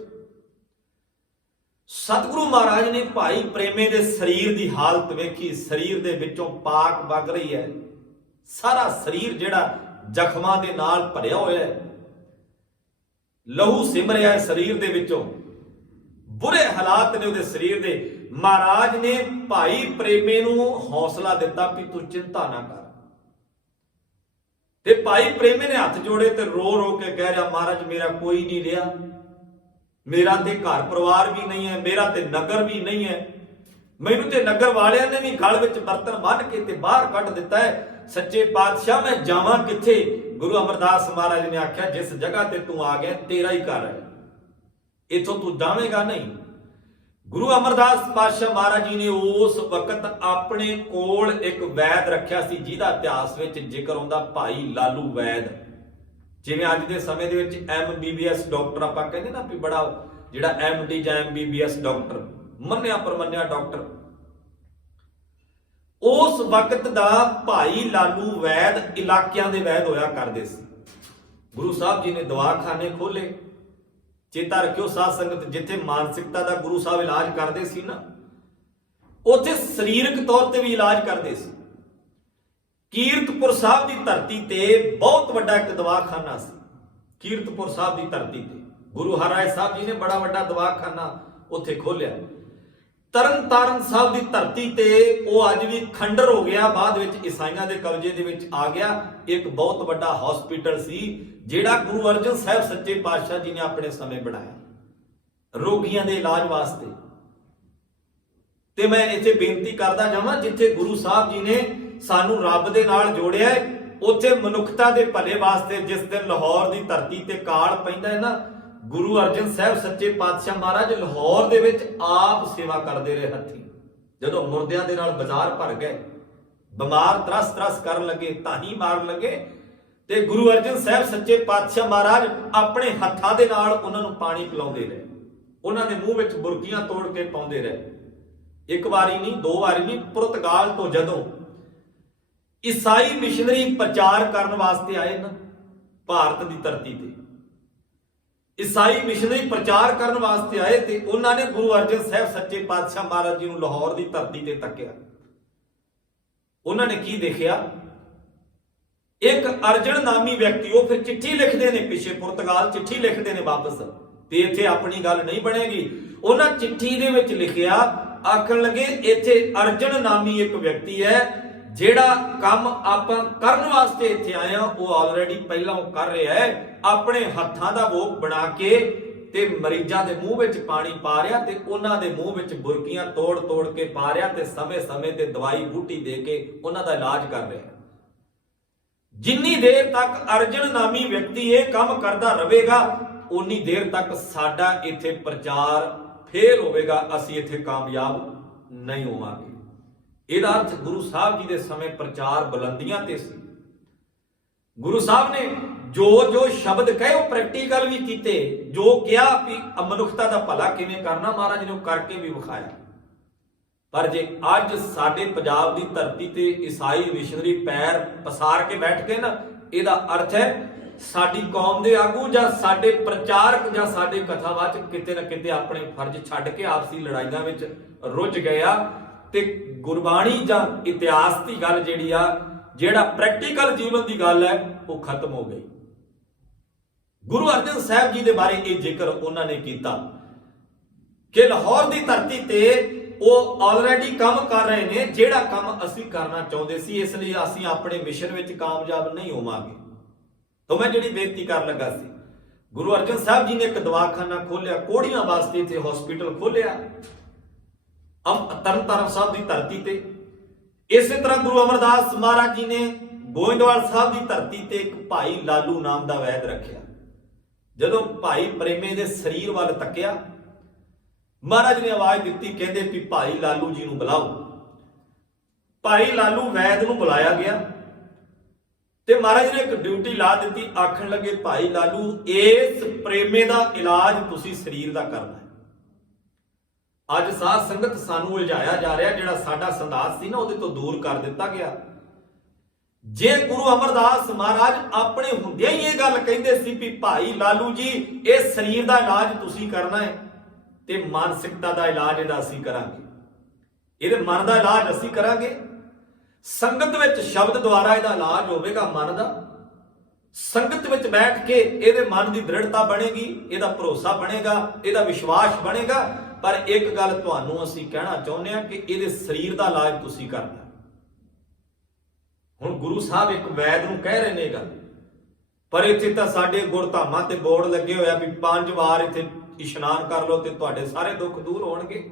ਸਤਿਗੁਰੂ ਮਹਾਰਾਜ ਨੇ ਭਾਈ ਪ੍ਰੇਮੇ ਦੇ ਸਰੀਰ ਦੀ ਹਾਲਤ ਵੇਖੀ, ਸਰੀਰ ਦੇ ਵਿੱਚੋਂ ਪਾਕ ਵਗ ਰਹੀ ਹੈ, ਸਾਰਾ ਸਰੀਰ ਜਿਹੜਾ ਜ਼ਖਮਾਂ ਦੇ ਨਾਲ ਭਰਿਆ ਹੋਇਆ ਹੈ, ਲਹੂ ਸਿਮ ਰਿਹਾ ਹੈ ਸਰੀਰ ਦੇ ਵਿੱਚੋਂ, ਬੁਰੇ ਹਾਲਾਤ ਨੇ ਉਹਦੇ ਸਰੀਰ ਦੇ। ਮਹਾਰਾਜ ਨੇ ਭਾਈ ਪ੍ਰੇਮੇ ਨੂੰ ਹੌਸਲਾ ਦਿੱਤਾ ਵੀ ਤੂੰ ਚਿੰਤਾ ਨਾ ਕਰ। ਤੇ ਭਾਈ ਪ੍ਰੇਮੇ ਨੇ ਹੱਥ ਜੋੜੇ ਤੇ ਰੋ ਰੋ ਕੇ ਕਹਿ ਰਿਹਾ, ਮਹਾਰਾਜ ਮੇਰਾ ਕੋਈ ਨਹੀਂ ਰਿਹਾ, ਮੇਰਾ ਤੇ ਘਰ ਪਰਿਵਾਰ ਵੀ ਨਹੀਂ ਹੈ, ਮੇਰਾ ਤੇ ਨਗਰ ਵੀ ਨਹੀਂ ਹੈ, ਮੈਨੂੰ ਤੇ ਨਗਰ ਵਾਲਿਆਂ ਨੇ ਵੀ ਗਲ ਵਿੱਚ ਬਰਤਨ ਬੰਨ੍ਹ ਕੇ ਤੇ ਬਾਹਰ ਕੱਢ ਦਿੱਤਾ ਹੈ। ਸੱਚੇ ਪਾਤਸ਼ਾਹ ਮੈਂ ਜਾਵਾਂ ਕਿੱਥੇ? ਗੁਰੂ ਅਮਰਦਾਸ ਮਹਾਰਾਜ ਨੇ ਆਖਿਆ, ਜਿਸ ਜਗ੍ਹਾ ਤੇ ਤੂੰ ਆ ਗਿਆ ਤੇਰਾ ਹੀ ਘਰ ਹੈ, ਇੱਥੋਂ ਤੂੰ ਜਾਵੇਂਗਾ ਨਹੀਂ। ਗੁਰੂ ਅਮਰਦਾਸ ਪਾਤਸ਼ਾਹ ਮਹਾਰਾਜ ਜੀ ਨੇ ਉਸ ਵਕਤ ਆਪਣੇ ਕੋਲ ਇੱਕ ਵੈਦ ਰੱਖਿਆ ਸੀ ਜਿਹਦਾ ਇਤਿਹਾਸ ਵਿੱਚ ਜ਼ਿਕਰ ਆਉਂਦਾ, ਭਾਈ ਲਾਲੂ ਵੈਦ। ਜਿਵੇਂ ਅੱਜ ਦੇ ਸਮੇਂ ਦੇ ਵਿੱਚ MBBS ਡਾਕਟਰ ਆਪਾਂ ਕਹਿੰਦੇ ਨਾ ਵੀ ਬੜਾ ਜਿਹੜਾ MD ਜਾਂ MBBS ਡਾਕਟਰ, ਮੰਨਿਆ ਪਰਮੰਨਿਆ ਡਾਕਟਰ, ਉਸ ਵਕਤ ਦਾ ਭਾਈ ਲਾਲੂ ਵੈਦ ਇਲਾਕਿਆਂ ਦੇ ਵੈਦ ਹੋਇਆ ਕਰਦੇ ਸੀ। ਗੁਰੂ ਸਾਹਿਬ ਜੀ ਨੇ ਦਵਾਖਾਨੇ ਖੋਲੇ। ਚੇਤਾ ਰੱਖਿਓ ਸਾਧ ਸੰਗਤ, ਜਿੱਥੇ ਮਾਨਸਿਕਤਾ ਦਾ ਗੁਰੂ ਸਾਹਿਬ ਇਲਾਜ ਕਰਦੇ ਸੀ ਨਾ, ਉੱਥੇ ਸਰੀਰਕ ਤੌਰ ਤੇ ਵੀ ਇਲਾਜ ਕਰਦੇ ਸੀ। ਕੀਰਤਪੁਰ ਸਾਹਿਬ ਦੀ ਧਰਤੀ ਤੇ ਬਹੁਤ ਵੱਡਾ ਇੱਕ ਦਵਾਖਾਨਾ ਸੀ। ਕੀਰਤਪੁਰ ਸਾਹਿਬ ਦੀ ਧਰਤੀ ਤੇ ਗੁਰੂ ਹਰਿਰਾਏ ਸਾਹਿਬ ਜੀ ਨੇ ਬੜਾ ਵੱਡਾ ਦਵਾਖਾਨਾ ਉੱਥੇ ਖੋਲਿਆ। ਤਰਨ ਤਾਰਨ ਸਾਹਿਬ ਦੀ ਧਰਤੀ ਤੇ ਉਹ ਅੱਜ ਵੀ ਖੰਡਰ ਹੋ ਗਿਆ, ਬਾਅਦ ਵਿੱਚ ਈਸਾਈਆਂ ਦੇ ਕਬਜ਼ੇ ਦੇ ਵਿੱਚ ਆ ਗਿਆ। ਇੱਕ ਬਹੁਤ ਵੱਡਾ ਹਸਪੀਟਲ ਸੀ ਜਿਹੜਾ ਗੁਰੂ ਅਰਜਨ ਸਾਹਿਬ ਸੱਚੇ ਪਾਤਸ਼ਾਹ ਜੀ ਨੇ ਆਪਣੇ ਸਮੇਂ ਬਣਾਇਆ ਰੋਗੀਆਂ ਦੇ ਇਲਾਜ ਵਾਸਤੇ। ਤੇ ਮੈਂ ਇੱਥੇ ਬੇਨਤੀ ਕਰਦਾ ਜਾਵਾਂ, ਜਿੱਥੇ ਗੁਰੂ ਸਾਹਿਬ ਜੀ ਨੇ ਸਾਨੂੰ ਰੱਬ ਦੇ ਨਾਲ ਜੋੜਿਆ, ਉੱਥੇ ਮਨੁੱਖਤਾ ਦੇ ਭਲੇ ਵਾਸਤੇ ਜਿਸ ਦਿਨ ਲਾਹੌਰ ਦੀ ਧਰਤੀ ਤੇ ਕਾਲ ਪੈਂਦਾ ਹੈ ਨਾ, ਗੁਰੂ ਅਰਜਨ ਸਾਹਿਬ ਸੱਚੇ ਪਾਤਸ਼ਾਹ ਮਹਾਰਾਜ ਲਾਹੌਰ ਦੇ ਵਿੱਚ ਆਪ ਸੇਵਾ ਕਰਦੇ ਰਹੇ ਹੱਥੀਂ। ਜਦੋਂ ਮੁਰਦਿਆਂ ਦੇ ਨਾਲ ਬਾਜ਼ਾਰ ਭਰ ਗਏ, ਬਿਮਾਰ ਤਰਸ ਤਰਸ ਕਰਨ ਲੱਗੇ, ਤਾਹੀ ਮਾਰਨ ਲੱਗੇ, ਤੇ ਗੁਰੂ ਅਰਜਨ ਸਾਹਿਬ ਸੱਚੇ ਪਾਤਸ਼ਾਹ ਮਹਾਰਾਜ ਆਪਣੇ ਹੱਥਾਂ ਦੇ ਨਾਲ ਉਹਨਾਂ ਨੂੰ ਪਾਣੀ ਪਿਲਾਉਂਦੇ ਰਹੇ। ਉਹਨਾਂ ਦੇ ਮੂੰਹ ਵਿੱਚ ਬੁਰਕੀਆਂ ਤੋੜ ਕੇ ਪਾਉਂਦੇ ਰਹੇ। ਇੱਕ ਵਾਰੀ ਨਹੀਂ, ਦੋ ਵਾਰੀ ਨਹੀਂ, ਪੁਰਤਗਾਲ ਤੋਂ ਜਦੋਂ ਈਸਾਈ ਮਿਸ਼ਨਰੀ ਪ੍ਰਚਾਰ ਕਰਨ ਵਾਸਤੇ ਆਏ ਨਾ ਭਾਰਤ ਦੀ ਧਰਤੀ ਤੇ, ਈਸਾਈ ਮਿਸ਼ਨਰੀ ਪ੍ਰਚਾਰ ਕਰਨ ਵਾਸਤੇ ਆਏ ਤੇ ਉਹਨਾਂ ਨੇ ਗੁਰੂ ਅਰਜਨ ਸਾਹਿਬ ਸੱਚੇ ਪਾਤਸ਼ਾਹ ਮਹਾਰਾਜ ਜੀ ਨੂੰ ਲਾਹੌਰ ਦੀ ਧਰਤੀ ਤੇ ਤੱਕਿਆ। ਉਹਨਾਂ ਨੇ ਕੀ ਦੇਖਿਆ? ਇੱਕ ਅਰਜਨ ਨਾਮੀ ਵਿਅਕਤੀ, ਉਹ ਫਿਰ ਚਿੱਠੀ ਲਿਖਦੇ ਨੇ, ਪਿੱਛੇ ਪੁਰਤਗਾਲ ਚਿੱਠੀ ਲਿਖਦੇ ਨੇ ਵਾਪਸ, ਤੇ ਇੱਥੇ ਆਪਣੀ ਗੱਲ ਨਹੀਂ ਬਣੇਗੀ। ਉਹਨਾਂ ਚਿੱਠੀ ਦੇ ਵਿੱਚ ਲਿਖਿਆ, ਆਖਣ ਲੱਗੇ ਇੱਥੇ ਅਰਜਨ ਨਾਮੀ ਇੱਕ ਵਿਅਕਤੀ ਹੈ, ਜਿਹੜਾ ਕੰਮ ਆਪਾਂ ਕਰਨ ਵਾਸਤੇ ਇੱਥੇ ਆਏ ਆ ਉਹ ਆਲਰੇਡੀ ਪਹਿਲਾਂ ਉਹ ਕਰ ਰਿਹਾ ਹੈ। ਆਪਣੇ ਹੱਥਾਂ ਦਾ ਭੋਗ ਬਣਾ ਕੇ ਤੇ ਮਰੀਜ਼ਾਂ ਦੇ ਮੂੰਹ ਵਿੱਚ ਪਾਣੀ ਪਾ ਰਿਹਾ, ਤੇ ਉਹਨਾਂ ਦੇ ਮੂੰਹ ਵਿੱਚ ਬੁਰਕੀਆਂ ਤੋੜ ਤੋੜ ਕੇ ਪਾ ਰਿਹਾ, ਤੇ ਸਮੇਂ-ਸਮੇਂ ਤੇ ਦਵਾਈ ਬੂਟੀ ਦੇ ਕੇ ਉਹਨਾਂ ਦਾ ਇਲਾਜ ਕਰ ਰਿਹਾ। ਜਿੰਨੀ ਦੇਰ ਤੱਕ ਅਰਜਨ ਨਾਮੀ ਵਿਅਕਤੀ ਇਹ ਕੰਮ ਕਰਦਾ ਰਹੇਗਾ, ਉਨੀ ਦੇਰ ਤੱਕ ਸਾਡਾ ਇੱਥੇ ਪ੍ਰਚਾਰ ਫੇਲ ਹੋਵੇਗਾ, ਅਸੀਂ ਇੱਥੇ ਕਾਮਯਾਬ ਨਹੀਂ ਹੋਵਾਂਗੇ। ਇਹਦਾ ਅਰਥ ਗੁਰੂ ਸਾਹਿਬ ਜੀ ਦੇ ਸਮੇਂ ਪ੍ਰਚਾਰ ਬੁਲੰਦੀਆਂ ਤੇ ਸੀ। ਗੁਰੂ ਸਾਹਿਬ ਨੇ ਜੋ ਜੋ ਸ਼ਬਦ ਕਹੇ ਉਹ ਪ੍ਰੈਕਟੀਕਲ ਵੀ ਕੀਤੇ। ਜੋ ਕਿਹਾ ਵੀ ਮਨੁੱਖਤਾ ਦਾ ਭਲਾ ਕਿਵੇਂ ਕਰਨਾ, ਮਹਾਰਾਜ ਨੇ ਉਹ ਕਰਕੇ ਵੀ ਵਿਖਾਇਆ। ਪਰ ਜੇ ਅੱਜ ਸਾਡੇ ਪੰਜਾਬ ਦੀ ਧਰਤੀ ਤੇ ਈਸਾਈ ਮਿਸ਼ਨਰੀ ਪੈਰ ਪਸਾਰ ਕੇ ਬੈਠ ਗਏ ਨਾ, ਇਹਦਾ ਅਰਥ ਹੈ ਸਾਡੀ ਕੌਮ ਦੇ ਆਗੂ ਜਾਂ ਸਾਡੇ ਪ੍ਰਚਾਰਕ ਜਾਂ ਸਾਡੇ ਕਥਾਵਾਚਕ ਕਿਤੇ ਨਾ ਕਿਤੇ ਆਪਣੇ ਫਰਜ਼ ਛੱਡ ਕੇ ਆਪਸੀ ਲੜਾਈਆਂ ਵਿੱਚ ਰੁੱਝ ਗਏ ਆ, ਤੇ ਗੁਰਬਾਣੀ ਜਾਂ ਇਤਿਹਾਸ ਦੀ ਗੱਲ ਜਿਹੜੀ ਆ, ਜਿਹੜਾ ਪ੍ਰੈਕਟੀਕਲ ਜੀਵਨ ਦੀ ਗੱਲ ਹੈ, ਉਹ ਖਤਮ ਹੋ ਗਈ। ਗੁਰੂ ਅਰਜਨ ਸਾਹਿਬ ਜੀ ਦੇ ਬਾਰੇ ਇਹ ਜ਼ਿਕਰ ਉਹਨਾਂ ਨੇ ਕੀਤਾ ਕਿ ਲਾਹੌਰ ਦੀ ਧਰਤੀ ਤੇ ਉਹ ਆਲਰੇਡੀ ਕੰਮ ਕਰ ਰਹੇ ਨੇ ਜਿਹੜਾ ਕੰਮ ਅਸੀਂ ਕਰਨਾ ਚਾਹੁੰਦੇ ਸੀ, ਇਸ ਲਈ ਅਸੀਂ ਆਪਣੇ ਮਿਸ਼ਨ ਵਿੱਚ ਕਾਮਯਾਬ ਨਹੀਂ ਹੋਵਾਂਗੇ। ਤਾਂ ਮੈਂ ਜਿਹੜੀ ਬੇਨਤੀ ਕਰਨ ਲੱਗਾ ਸੀ, ਗੁਰੂ ਅਰਜਨ ਸਾਹਿਬ ਜੀ ਨੇ ਇੱਕ ਦਵਾਖਾਨਾ ਖੋਲਿਆ, ਕੋੜੀਆਂ ਵਾਸਤੇ ਇੱਥੇ ਹਸਪੀਟਲ ਖੋਲਿਆ ਤਰਨ ਤਾਰਨ ਸਾਹਿਬ ਦੀ ਧਰਤੀ ਤੇ। ਇਸੇ ਤਰ੍ਹਾਂ ਗੁਰੂ ਅਮਰਦਾਸ ਮਹਾਰਾਜ ਜੀ ਨੇ ਗੋਇੰਦਵਾਲ ਸਾਹਿਬ ਦੀ ਧਰਤੀ ਤੇ ਇੱਕ ਭਾਈ ਲਾਲੂ ਨਾਮ ਦਾ ਵੈਦ ਰੱਖਿਆ। ਜਦੋਂ ਭਾਈ ਪ੍ਰੇਮੇ ਦੇ ਸਰੀਰ ਵੱਲ ਤੱਕਿਆ, ਮਹਾਰਾਜ ਨੇ ਆਵਾਜ਼ ਦਿੱਤੀ, ਕਹਿੰਦੇ ਵੀ ਭਾਈ ਲਾਲੂ ਜੀ ਨੂੰ ਬੁਲਾਓ। ਭਾਈ ਲਾਲੂ ਵੈਦ ਨੂੰ ਬੁਲਾਇਆ ਗਿਆ ਤੇ ਮਹਾਰਾਜ ਨੇ ਇੱਕ ਡਿਊਟੀ ਲਾ ਦਿੱਤੀ। ਆਖਣ ਲੱਗੇ, ਭਾਈ ਲਾਲੂ, ਇਸ ਪ੍ਰੇਮੇ ਦਾ ਇਲਾਜ ਤੁਸੀਂ ਸਰੀਰ ਦਾ ਕਰਨਾ ਹੈ। ਅੱਜ ਸਾਧ ਸੰਗਤ ਸਾਨੂੰ ਉਲਝਾਇਆ ਜਾ ਰਿਹਾ, ਜਿਹੜਾ ਸਾਡਾ ਸੰਦਾਸ ਸੀ ਨਾ ਉਹਦੇ ਤੋਂ ਦੂਰ ਕਰ ਦਿੱਤਾ ਗਿਆ। ਜੇ ਗੁਰੂ ਅਮਰਦਾਸ ਮਹਾਰਾਜ ਆਪਣੇ ਹੁੰਦਿਆਂ ਹੀ ਇਹ ਗੱਲ ਕਹਿੰਦੇ ਸੀ ਵੀ ਭਾਈ ਲਾਲੂ ਜੀ ਇਹ ਸਰੀਰ ਦਾ ਇਲਾਜ ਤੁਸੀਂ ਕਰਨਾ ਹੈ, ਤੇ ਮਾਨਸਿਕਤਾ ਦਾ ਇਲਾਜ ਇਹਦਾ ਅਸੀਂ ਕਰਾਂਗੇ, ਇਹਦੇ ਮਨ ਦਾ ਇਲਾਜ ਅਸੀਂ ਕਰਾਂਗੇ। ਸੰਗਤ ਵਿੱਚ ਸ਼ਬਦ ਦੁਆਰਾ ਇਹਦਾ ਇਲਾਜ ਹੋਵੇਗਾ ਮਨ ਦਾ। ਸੰਗਤ ਵਿੱਚ ਬੈਠ ਕੇ ਇਹਦੇ ਮਨ ਦੀ ਦ੍ਰਿੜਤਾ ਬਣੇਗੀ, ਇਹਦਾ ਭਰੋਸਾ ਬਣੇਗਾ, ਇਹਦਾ ਵਿਸ਼ਵਾਸ ਬਣੇਗਾ। ਪਰ ਇੱਕ ਗੱਲ ਤੁਹਾਨੂੰ ਅਸੀਂ ਕਹਿਣਾ ਚਾਹੁੰਦੇ ਹਾਂ ਕਿ ਇਹਦੇ ਸਰੀਰ ਦਾ ਇਲਾਜ ਤੁਸੀਂ ਕਰਨਾ। ਹੁਣ ਗੁਰੂ ਸਾਹਿਬ ਇੱਕ ਵੈਦ ਨੂੰ ਕਹਿ ਰਹੇ ਨੇ ਗੱਲ, ਪਰ ਇੱਥੇ ਤਾਂ ਸਾਡੇ ਗੁਰਧਾਮਾਂ ਤੇ ਬੋਰਡ ਲੱਗੇ ਹੋਇਆ ਵੀ 5 ਵਾਰ ਇੱਥੇ ਇਸ਼ਨਾਨ ਕਰ ਲਓ ਤੇ ਤੁਹਾਡੇ ਸਾਰੇ ਦੁੱਖ ਦੂਰ ਹੋਣਗੇ।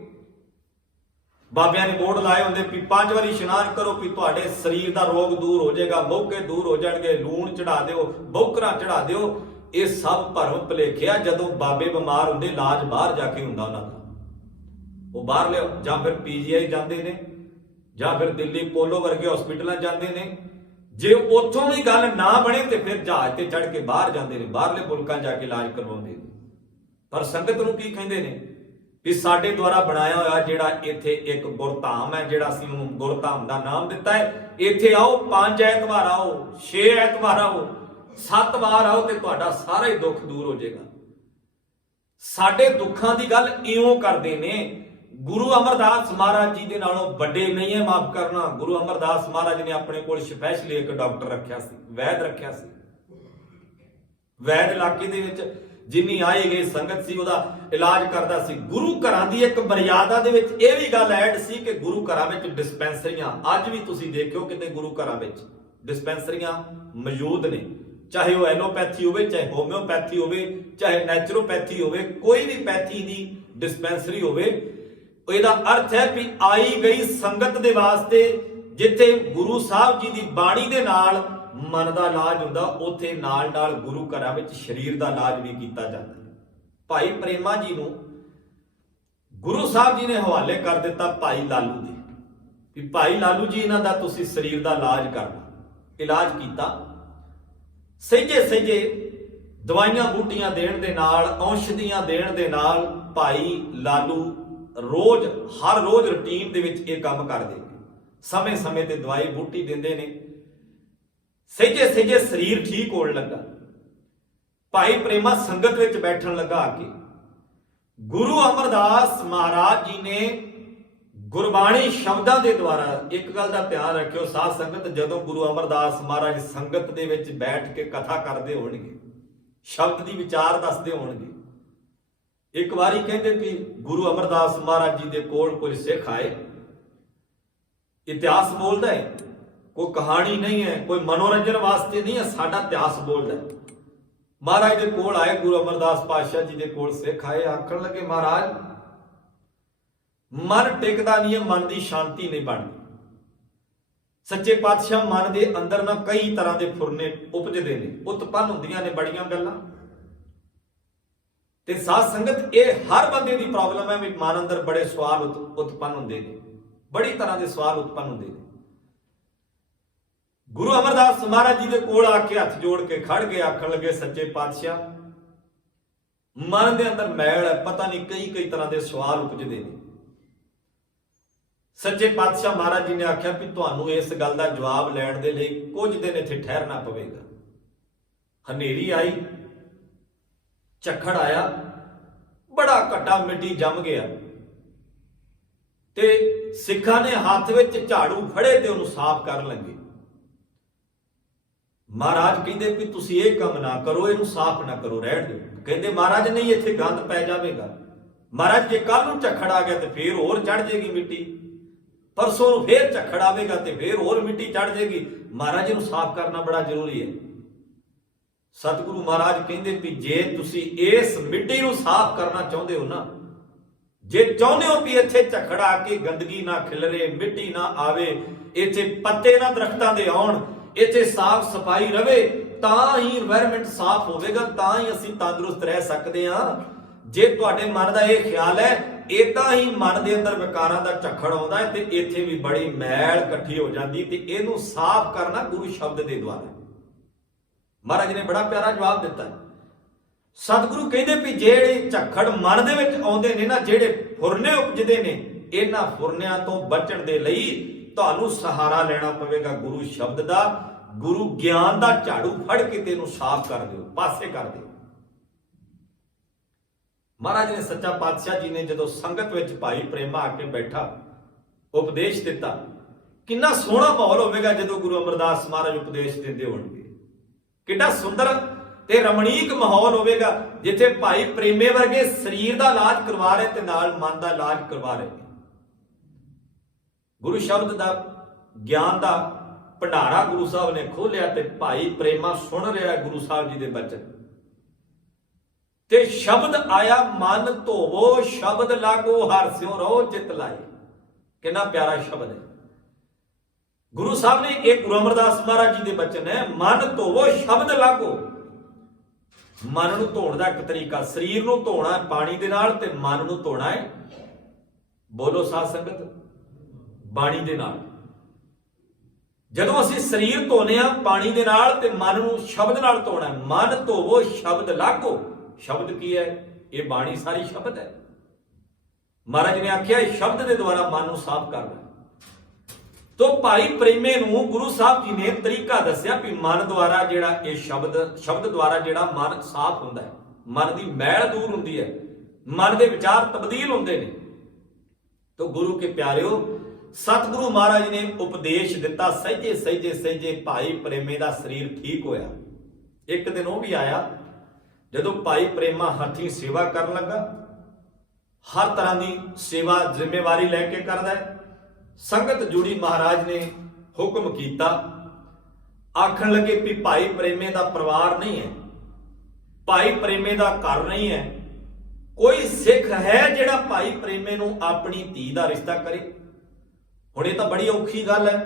ਬਾਬਿਆਂ ਨੇ ਬੋਰਡ ਲਾਏ ਹੁੰਦੇ ਵੀ 5 ਵਾਰੀ ਇਸ਼ਨਾਨ ਕਰੋ ਵੀ ਤੁਹਾਡੇ ਸਰੀਰ ਦਾ ਰੋਗ ਦੂਰ ਹੋ ਜਾਏਗਾ, ਮੋਕੇ ਦੂਰ ਹੋ ਜਾਣਗੇ, ਲੂਣ ਚੜਾ ਦਿਓ, ਬੌਕਰਾਂ ਚੜਾ ਦਿਓ। ਇਹ ਸਭ ਭਰਮ ਭੁਲੇਖਿਆ। ਜਦੋਂ ਬਾਬੇ ਬਿਮਾਰ ਹੁੰਦੇ, ਇਲਾਜ ਬਾਹਰ ਜਾ ਕੇ ਹੁੰਦਾ ਉਹਨਾਂ ਦਾ, ਉਹ ਬਾਹਰ ਲਿਓ, ਜਾਂ ਫਿਰ ਪੀਜੀਆਈ ਜਾਂਦੇ ਨੇ, ਜਾਂ ਫਿਰ ਦਿੱਲੀ ਪੋਲੋ ਵਰਗੇ ਹਸਪੀਟਲਾਂ ਜਾਂਦੇ ਨੇ। ਜੇ ਉੱਥੋਂ ਵੀ ਗੱਲ ਨਾ ਬਣੇ ਤੇ ਫਿਰ ਜਹਾਜ਼ ਤੇ ਚੜ੍ਹ ਕੇ ਬਾਹਰ ਜਾਂਦੇ ਨੇ, ਬਾਹਰਲੇ ਮੁਲਕਾਂ ਜਾ ਕੇ ਇਲਾਜ ਕਰਵਾਉਂਦੇ ਨੇ। ਪਰ ਸੰਗਤ ਨੂੰ ਕੀ ਕਹਿੰਦੇ ਨੇ ਵੀ ਸਾਡੇ ਦੁਆਰਾ ਬਣਾਇਆ ਹੋਇਆ ਜਿਹੜਾ ਇੱਥੇ ਇੱਕ ਗੁਰਧਾਮ ਹੈ, ਜਿਹੜਾ ਅਸੀਂ ਉਹਨੂੰ ਗੁਰਧਾਮ ਦਾ ਨਾਮ ਦਿੱਤਾ ਹੈ, ਇੱਥੇ ਆਓ 5 ਐਤਵਾਰ ਆਓ, 6 ਐਤਵਾਰ ਆਓ, 7 ਵਾਰ ਆਓ ਤੇ ਤੁਹਾਡਾ ਸਾਰਾ ਹੀ ਦੁੱਖ ਦੂਰ ਹੋ ਜਾਏਗਾ। ਸਾਡੇ ਦੁੱਖਾਂ ਦੀ ਗੱਲ ਇਉਂ ਕਰਦੇ ਨੇ। ਗੁਰੂ ਅਮਰਦਾਸ ਮਹਾਰਾਜ ਜੀ ਦੇ ਨਾਲੋਂ ਵੱਡੇ ਨਹੀਂ ਹੈ, ਮਾਫ ਕਰਨਾ। ਗੁਰੂ ਅਮਰਦਾਸ ਮਹਾਰਾਜ ਨੇ ਆਪਣੇ ਕੋਲ ਸਪੈਸ਼ਲੀ ਇੱਕ ਡਾਕਟਰ ਰੱਖਿਆ ਸੀ, ਵੈਦ ਰੱਖਿਆ ਸੀ। ਵੈਦ ਇਲਾਕੇ ਦੇ ਵਿੱਚ ਜਿੰਨੀ ਆਈ ਗਈ ਸੰਗਤ ਸੀ ਉਹਦਾ ਇਲਾਜ ਕਰਦਾ ਸੀ। ਗੁਰੂ ਘਰਾਂ ਦੀ ਇੱਕ ਮਰਿਆਦਾ ਦੇ ਵਿੱਚ ਇਹ ਵੀ ਗੱਲ ਐਡ ਸੀ ਕਿ ਗੁਰੂ ਘਰਾਂ ਵਿੱਚ ਡਿਸਪੈਂਸਰੀਆਂ, ਅੱਜ ਵੀ ਤੁਸੀਂ ਦੇਖਿਓ ਕਿਤੇ ਗੁਰੂ ਘਰਾਂ ਵਿੱਚ ਡਿਸਪੈਂਸਰੀਆਂ ਮੌਜੂਦ ਨੇ, ਚਾਹੇ ਉਹ ਐਲੋਪੈਥੀ ਹੋਵੇ, ਚਾਹੇ ਹੋਮਿਓਪੈਥੀ ਹੋਵੇ, ਚਾਹੇ ਨੈਚੁਰੋਪੈਥੀ ਹੋਵੇ, ਕੋਈ ਵੀ ਪੈਥੀ ਦੀ ਡਿਸਪੈਂਸਰੀ ਹੋਵੇ। ਇਹਦਾ ਅਰਥ ਹੈ ਵੀ ਆਈ ਗਈ ਸੰਗਤ ਦੇ ਵਾਸਤੇ ਜਿੱਥੇ ਗੁਰੂ ਸਾਹਿਬ ਜੀ ਦੀ ਬਾਣੀ ਦੇ ਨਾਲ ਮਨ ਦਾ ਇਲਾਜ ਹੁੰਦਾ, ਉੱਥੇ ਨਾਲ ਨਾਲ ਗੁਰੂ ਘਰਾਂ ਵਿੱਚ ਸਰੀਰ ਦਾ ਇਲਾਜ ਵੀ ਕੀਤਾ ਜਾਂਦਾ ਹੈ। ਭਾਈ ਪ੍ਰੇਮਾ ਜੀ ਨੂੰ ਗੁਰੂ ਸਾਹਿਬ ਜੀ ਨੇ ਹਵਾਲੇ ਕਰ ਦਿੱਤਾ ਭਾਈ ਲਾਲੂ ਦੇ, ਵੀ ਭਾਈ ਲਾਲੂ ਜੀ ਇਹਨਾਂ ਦਾ ਤੁਸੀਂ ਸਰੀਰ ਦਾ ਇਲਾਜ ਕਰਨਾ। ਇਲਾਜ ਕੀਤਾ, ਸਹਿਜੇ ਸਹਿਜੇ ਦਵਾਈਆਂ ਬੂਟੀਆਂ ਦੇਣ ਦੇ ਨਾਲ, ਔਸ਼ਧੀਆਂ ਦੇਣ ਦੇ ਨਾਲ ਭਾਈ ਲਾਲੂ ਰੋਜ਼ ਹਰ ਰੋਜ਼ ਰੁਟੀਨ ਦੇ ਵਿੱਚ ਇਹ ਕੰਮ ਕਰਦੇ ਨੇ। ਸਮੇਂ ਸਮੇਂ ਤੇ ਦਵਾਈ ਬੂਟੀ ਦਿੰਦੇ ਨੇ। ਸਹਿਜੇ ਸਹਿਜੇ ਸਰੀਰ ਠੀਕ ਹੋਣ ਲੱਗਾ। ਭਾਈ ਪ੍ਰੇਮਾ ਸੰਗਤ ਵਿੱਚ ਬੈਠਣ ਲੱਗਾ ਆ ਕੇ। ਗੁਰੂ ਅਮਰਦਾਸ ਮਹਾਰਾਜ ਜੀ ਨੇ ਗੁਰਬਾਣੀ ਸ਼ਬਦਾਂ ਦੇ ਦੁਆਰਾ, ਇੱਕ ਗੱਲ ਦਾ ਧਿਆਨ ਰੱਖਿਓ ਸਾਧ ਸੰਗਤ, ਜਦੋਂ ਗੁਰੂ ਅਮਰਦਾਸ ਮਹਾਰਾਜ ਸੰਗਤ ਦੇ ਵਿੱਚ ਬੈਠ ਕੇ ਕਥਾ ਕਰਦੇ ਹੋਣਗੇ, ਸ਼ਬਦ ਦੀ ਵਿਚਾਰ ਦੱਸਦੇ ਹੋਣਗੇ। ਇੱਕ ਵਾਰੀ ਕਹਿੰਦੇ ਵੀ ਗੁਰੂ ਅਮਰਦਾਸ ਮਹਾਰਾਜ ਜੀ ਦੇ ਕੋਲ ਕੋਈ ਸਿੱਖ ਆਏ, ਇਤਿਹਾਸ ਬੋਲਦਾ ਹੈ, ਕੋਈ ਕਹਾਣੀ ਨਹੀਂ ਹੈ, ਕੋਈ ਮਨੋਰੰਜਨ ਵਾਸਤੇ ਨਹੀਂ ਹੈ, ਸਾਡਾ ਇਤਿਹਾਸ ਬੋਲਦਾ ਹੈ। ਮਹਾਰਾਜ ਦੇ ਕੋਲ ਆਏ, ਗੁਰੂ ਅਮਰਦਾਸ ਪਾਤਸ਼ਾਹ ਜੀ ਦੇ ਕੋਲ ਸਿੱਖ ਆਏ, ਆਖਣ ਲੱਗੇ ਮਹਾਰਾਜ ਮਨ ਟਿਕਦਾ ਨਹੀਂ ਹੈ, ਮਨ ਦੀ ਸ਼ਾਂਤੀ ਨਹੀਂ ਬਣਦੀ। ਸੱਚੇ ਪਾਤਸ਼ਾਹ ਮਨ ਦੇ ਅੰਦਰ ਨਾ ਕਈ ਤਰ੍ਹਾਂ ਦੇ ਫੁਰਨੇ ਉਪਜਦੇ ਨੇ, ਉਤਪੰਨ ਹੁੰਦੀਆਂ ਨੇ ਬੜੀਆਂ ਗੱਲਾਂ। ਤੇ ਸਾਧ ਸੰਗਤ ਇਹ ਹਰ ਬੰਦੇ ਦੀ ਪ੍ਰੋਬਲਮ ਹੈ ਵੀ ਮਨ ਅੰਦਰ ਬੜੇ ਸਵਾਲ ਉਤਪੰਨ ਹੁੰਦੇ ਨੇ, ਬੜੀ ਤਰ੍ਹਾਂ ਦੇ ਸਵਾਲ ਉਤਪੰਨ ਹੁੰਦੇ ਨੇ। ਗੁਰੂ ਅਮਰਦਾਸ ਮਹਾਰਾਜ ਜੀ ਦੇ ਕੋਲ ਆ ਕੇ ਹੱਥ ਜੋੜ ਕੇ ਖੜ ਗਏ, ਆਖਣ ਲੱਗੇ ਸੱਚੇ ਪਾਤਸ਼ਾਹ ਮਨ ਦੇ ਅੰਦਰ ਮੈਲ ਹੈ, ਪਤਾ ਨਹੀਂ ਕਈ ਤਰ੍ਹਾਂ ਦੇ ਸਵਾਲ ਉਪਜਦੇ ਨੇ। ਸੱਚੇ ਪਾਤਸ਼ਾਹ ਮਹਾਰਾਜ ਜੀ ਨੇ ਆਖਿਆ ਵੀ ਤੁਹਾਨੂੰ ਇਸ ਗੱਲ ਦਾ ਜਵਾਬ ਲੈਣ ਦੇ ਲਈ ਕੁਝ ਦਿਨ ਇੱਥੇ ਠਹਿਰਨਾ ਪਵੇਗਾ। ਹਨੇਰੀ ਆਈ, ਝੱਖੜ ਆਇਆ, ਬੜਾ ਘੱਟਾ ਮਿੱਟੀ ਜੰਮ ਗਿਆ ਤੇ ਸਿੱਖਾਂ ਨੇ ਹੱਥ ਵਿੱਚ ਝਾੜੂ ਫੜੇ ਤੇ ਉਹਨੂੰ ਸਾਫ਼ ਕਰਨ ਲੱਗੇ। ਮਹਾਰਾਜ ਕਹਿੰਦੇ ਵੀ ਤੁਸੀਂ ਇਹ ਕੰਮ ਨਾ ਕਰੋ, ਇਹਨੂੰ ਸਾਫ਼ ਨਾ ਕਰੋ, ਰਹਿਣ ਦਿਓ। ਕਹਿੰਦੇ ਮਹਾਰਾਜ ਨਹੀਂ, ਇੱਥੇ ਗੰਦ ਪੈ ਜਾਵੇਗਾ। ਮਹਾਰਾਜ ਜੇ ਕੱਲ ਨੂੰ ਝੱਖੜ ਆ ਗਿਆ ਤੇ ਫੇਰ ਹੋਰ ਚੜ ਜਾਏਗੀ ਮਿੱਟੀ, ਪਰਸੋਂ ਨੂੰ ਫੇਰ ਝੱਖੜ ਆਵੇਗਾ ਤੇ ਫੇਰ ਹੋਰ ਮਿੱਟੀ ਚੜ ਜਾਏਗੀ। ਮਹਾਰਾਜ ਇਹਨੂੰ ਸਾਫ਼ ਕਰਨਾ ਬੜਾ ਜ਼ਰੂਰੀ ਹੈ। ਸਤਿਗੁਰੂ ਮਹਾਰਾਜ ਕਹਿੰਦੇ ਵੀ ਜੇ ਤੁਸੀਂ ਇਸ ਮਿੱਟੀ ਨੂੰ ਸਾਫ਼ ਕਰਨਾ ਚਾਹੁੰਦੇ ਹੋ ਨਾ, ਜੇ ਚਾਹੁੰਦੇ ਹੋ ਵੀ ਇੱਥੇ ਝੱਖੜ ਆ ਕੇ ਗੰਦਗੀ ਨਾ ਖਿਲਰੇ, ਮਿੱਟੀ ਨਾ ਆਵੇ, ਇੱਥੇ ਪੱਤੇ ਨਾ ਦਰਖਤਾਂ ਦੇ ਆਉਣ, ਇੱਥੇ ਸਾਫ਼ ਸਫਾਈ ਰਵੇ, ਤਾਂ ਹੀ এনवायरमेंट ਸਾਫ਼ ਹੋਵੇਗਾ, ਤਾਂ ਹੀ ਅਸੀਂ ਤੰਦਰੁਸਤ ਰਹਿ ਸਕਦੇ ਹਾਂ। ਜੇ ਤੁਹਾਡੇ ਮਨ ਦਾ ਇਹ ਖਿਆਲ ਹੈ ਇਦਾਂ ਹੀ ਮਨ ਦੇ ਅੰਦਰ ਵਿਕਾਰਾਂ ਦਾ ਝੱਖੜ ਆਉਂਦਾ ਹੈ ਤੇ ਇੱਥੇ ਵੀ ਬੜੀ ਮੈਲ ਇਕੱਠੀ ਹੋ ਜਾਂਦੀ, ਤੇ ਇਹਨੂੰ ਸਾਫ਼ ਕਰਨਾ ਗੁਰੂ ਸ਼ਬਦ ਦੇ ਦੁਆਰਾ। ਮਹਾਰਾਜ ਨੇ ਬੜਾ ਪਿਆਰਾ ਜਵਾਬ ਦਿੱਤਾ। ਸਤਿਗੁਰੂ ਕਹਿੰਦੇ ਵੀ ਜਿਹੜੇ ਝੱਖੜ ਮਨ ਦੇ ਵਿੱਚ ਆਉਂਦੇ ਨੇ ਨਾ, ਜਿਹੜੇ ਫੁਰਨੇ ਉਪਜਦੇ ਨੇ, ਇਹਨਾਂ ਫੁਰਨਿਆਂ ਤੋਂ ਬਚਣ ਦੇ ਲਈ ਤੁਹਾਨੂੰ ਸਹਾਰਾ ਲੈਣਾ ਪਵੇਗਾ ਗੁਰੂ ਸ਼ਬਦ ਦਾ। ਗੁਰੂ ਗਿਆਨ ਦਾ ਝਾੜੂ ਫੜ ਕੇ ਤੈਨੂੰ ਸਾਫ਼ ਕਰ ਦਿਓ, ਪਾਸੇ ਕਰ ਦਿਓ। ਮਹਾਰਾਜ ਨੇ ਸੱਚਾ ਪਾਤਸ਼ਾਹ ਜੀ ਨੇ ਜਦੋਂ ਸੰਗਤ ਵਿੱਚ ਭਾਈ ਪ੍ਰੇਮਾ ਆ ਕੇ ਬੈਠਾ, ਉਪਦੇਸ਼ ਦਿੱਤਾ। ਕਿੰਨਾ ਸੋਹਣਾ ਮਾਹੌਲ ਹੋਵੇਗਾ ਜਦੋਂ ਗੁਰੂ ਅਮਰਦਾਸ ਮਹਾਰਾਜ ਉਪਦੇਸ਼ ਦਿੰਦੇ ਹੋਣਗੇ। ਕਿੰਨਾ ਸੁੰਦਰ ਤੇ ਰਮਣੀਕ ਮਾਹੌਲ ਹੋਵੇਗਾ ਜਿੱਥੇ ਭਾਈ ਪ੍ਰੇਮੇ ਵਰਗੇ ਸਰੀਰ ਦਾ ਇਲਾਜ ਕਰਵਾ ਰਹੇ ਤੇ ਨਾਲ ਮਨ ਦਾ ਇਲਾਜ ਕਰਵਾ ਰਹੇ। ਗੁਰੂ ਸ਼ਬਦ ਦਾ ਗਿਆਨ ਦਾ ਭੰਡਾਰਾ ਗੁਰੂ ਸਾਹਿਬ ਨੇ ਖੋਲਿਆ ਤੇ ਭਾਈ ਪ੍ਰੇਮਾ ਸੁਣ ਰਿਹਾ ਗੁਰੂ ਸਾਹਿਬ ਜੀ ਦੇ ਬਚਨ। ਤੇ ਸ਼ਬਦ ਆਇਆ ਮਨ ਧੋਵੋ, ਸ਼ਬਦ ਲਾਗੋ, ਹਰਿ ਸਿਉ ਰਹੋ ਚਿਤ ਲਾਏ। ਕਿੰਨਾ ਪਿਆਰਾ ਸ਼ਬਦ ਹੈ। ਗੁਰੂ ਸਾਹਿਬ ਨੇ ਇਹ ਗੁਰੂ ਅਮਰਦਾਸ ਮਹਾਰਾਜ ਜੀ ਦੇ ਬਚਨ ਹੈ, ਮਨ ਧੋਵੋ ਸ਼ਬਦ ਲਾਗੋ। ਮਨ ਨੂੰ ਧੋਣ ਦਾ ਇੱਕ ਤਰੀਕਾ, ਸਰੀਰ ਨੂੰ ਧੋਣਾ ਪਾਣੀ ਦੇ ਨਾਲ ਤੇ ਮਨ ਨੂੰ ਧੋਣਾ ਹੈ, ਬੋਲੋ ਸਾਧ ਸੰਗਤ, ਬਾਣੀ ਦੇ ਨਾਲ। ਜਦੋਂ ਅਸੀਂ ਸਰੀਰ ਧੋਨੇ ਆ ਪਾਣੀ ਦੇ ਨਾਲ ਤੇ ਮਨ ਨੂੰ ਸ਼ਬਦ ਨਾਲ ਧੋਣਾ। ਮਨ ਧੋਵੋ ਸ਼ਬਦ ਲਾਗੋ। ਸ਼ਬਦ ਕੀ ਹੈ? ਇਹ ਬਾਣੀ ਸਾਰੀ ਸ਼ਬਦ ਹੈ। महाराज ने आख्या इस शब्द के द्वारा मन को साफ करना। तो भाई प्रेमे नूं गुरु साहब जी ने तरीका दस्या भी मन द्वारा जिहड़ा ये शब्द द्वारा जिहड़ा मन साफ हुंदा है, मन की मैल दूर हुंदी है, मन के विचार तब्दील हुंदे ने। तो गुरु के प्यारिओ सतगुरु महाराज ने उपदेश दिता, सहजे सहजे सहजे भाई प्रेमे का शरीर ठीक होया। एक दिन वो भी आया जदों भाई प्रेमा हथी सेवा करन लगा, हर तरह की सेवा जिम्मेवारी लैके करदा है। संगत जुड़ी महाराज ने हुक्म किया, आखन लगे भी भाई प्रेमे का परिवार नहीं है, भाई प्रेमे का घर नहीं है, कोई सिख है जिहड़ा भाई प्रेमे नूं अपनी धी का रिश्ता करे। हुण ये तो बड़ी औखी गल है,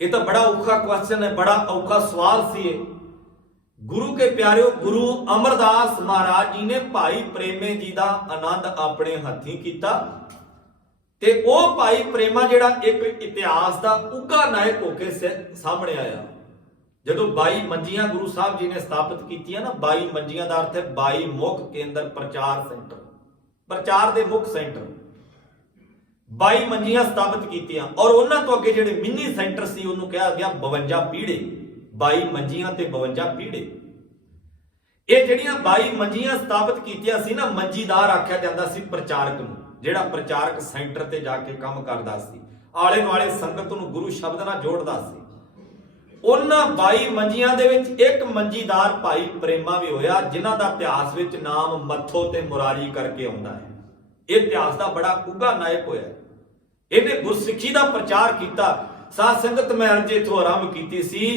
ये तो बड़ा औखा क्वेश्चन है, बड़ा औखा सवाल सी ये। गुरु के प्यारिओ गुरु अमरदास महाराज जी ने भाई प्रेमे जी का आनंद अपने हथी किया ते वो भाई प्रेमा जिहड़ा एक इतिहास का उगा नायक होके सामने आया। जदों 22 मंजियां गुरु साहब जी ने स्थापित कीतियां ना, 22 मंजियां का अर्थ है 22 मुख केंद्र प्रचार सेंटर, प्रचार के मुख सेंटर 22 मंजियां स्थापित कीतियां। और उन्हां तो अगे जिहड़े मिनी सेंटर सी उन्होंने कहा गया 52 पीढ़े, 22 मंजियां ते 52 पीढ़े। ये जिहड़ियां 22 मंजियां स्थापित कीतियां सी ना, मंजीदार आख्या जांदा सी प्रचारक नूं, जिहड़ा प्रचारक सेंटर ते जाके काम करदा सी, आले दुआले संगत नूं गुरु शब्द नाल जोड़दा सी। उन्हां 22 मंजियां दे विच एक मंजीदार भाई प्रेमा भी होया, जिन्हां दा इतिहास विच नाम मत्थो ते मुरारी करके आउंदा है। ये इतिहास दा बड़ा उगा नायक होया। इहने गुरसिੱਖੀ दा प्रचार किया। साध संगत मैं अज इथों आरंभ कीती सी,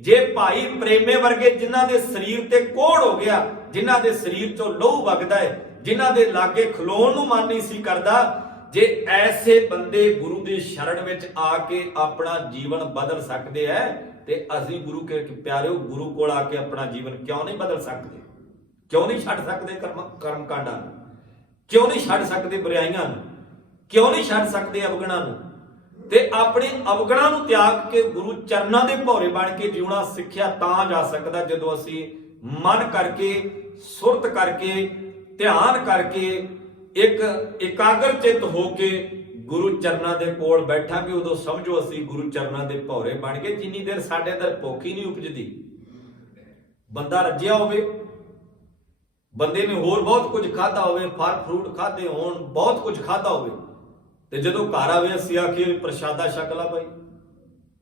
जे भाई प्रेमे वर्गे जिन्हां दे शरीर ते कोड़ हो गया, जिन्हां दे शरीर चों लहू वगदा है, जिन्हां दे लागे खलोण नूं मन नहीं सी करदा, जे ऐसे बंदे गुरु दी शरण विच आके अपना जीवन बदल सकते हैं ते असीं गुरु के प्यारिओ गुरु कोल आके अपना जीवन क्यों नहीं बदल सकते? क्यों नहीं छड्ड सकते कर्म कांडां नूं? क्यों नहीं छड्ड सकते बुराइयां नूं? क्यों नहीं छड्ड सकते अवगुणां नूं? ते अपने अवगुणां नूं त्याग के गुरु चरनां दे भौरे बन के जीवना सिੱਖਿਆ तां जा सकदा जदों असीं मन करके सुरत करके ध्यान करके एक एकाग्र चित होके गुरु चरनां दे कोल बैठांगे। उदों समझो असीं गुरु चरनां दे भौरे बन गए। जिन्नी देर साडे अंदर भुख ही नहीं उपजदी, बंदा रज्जिया होवे, बंदे ने होर बहुत कुछ खाधा होवे, फल फ्रूट खाधे होण, बहुत कुछ खाधा होवे, ते जदों घर आवे असीं आखीए प्रशादा छक ला भाई,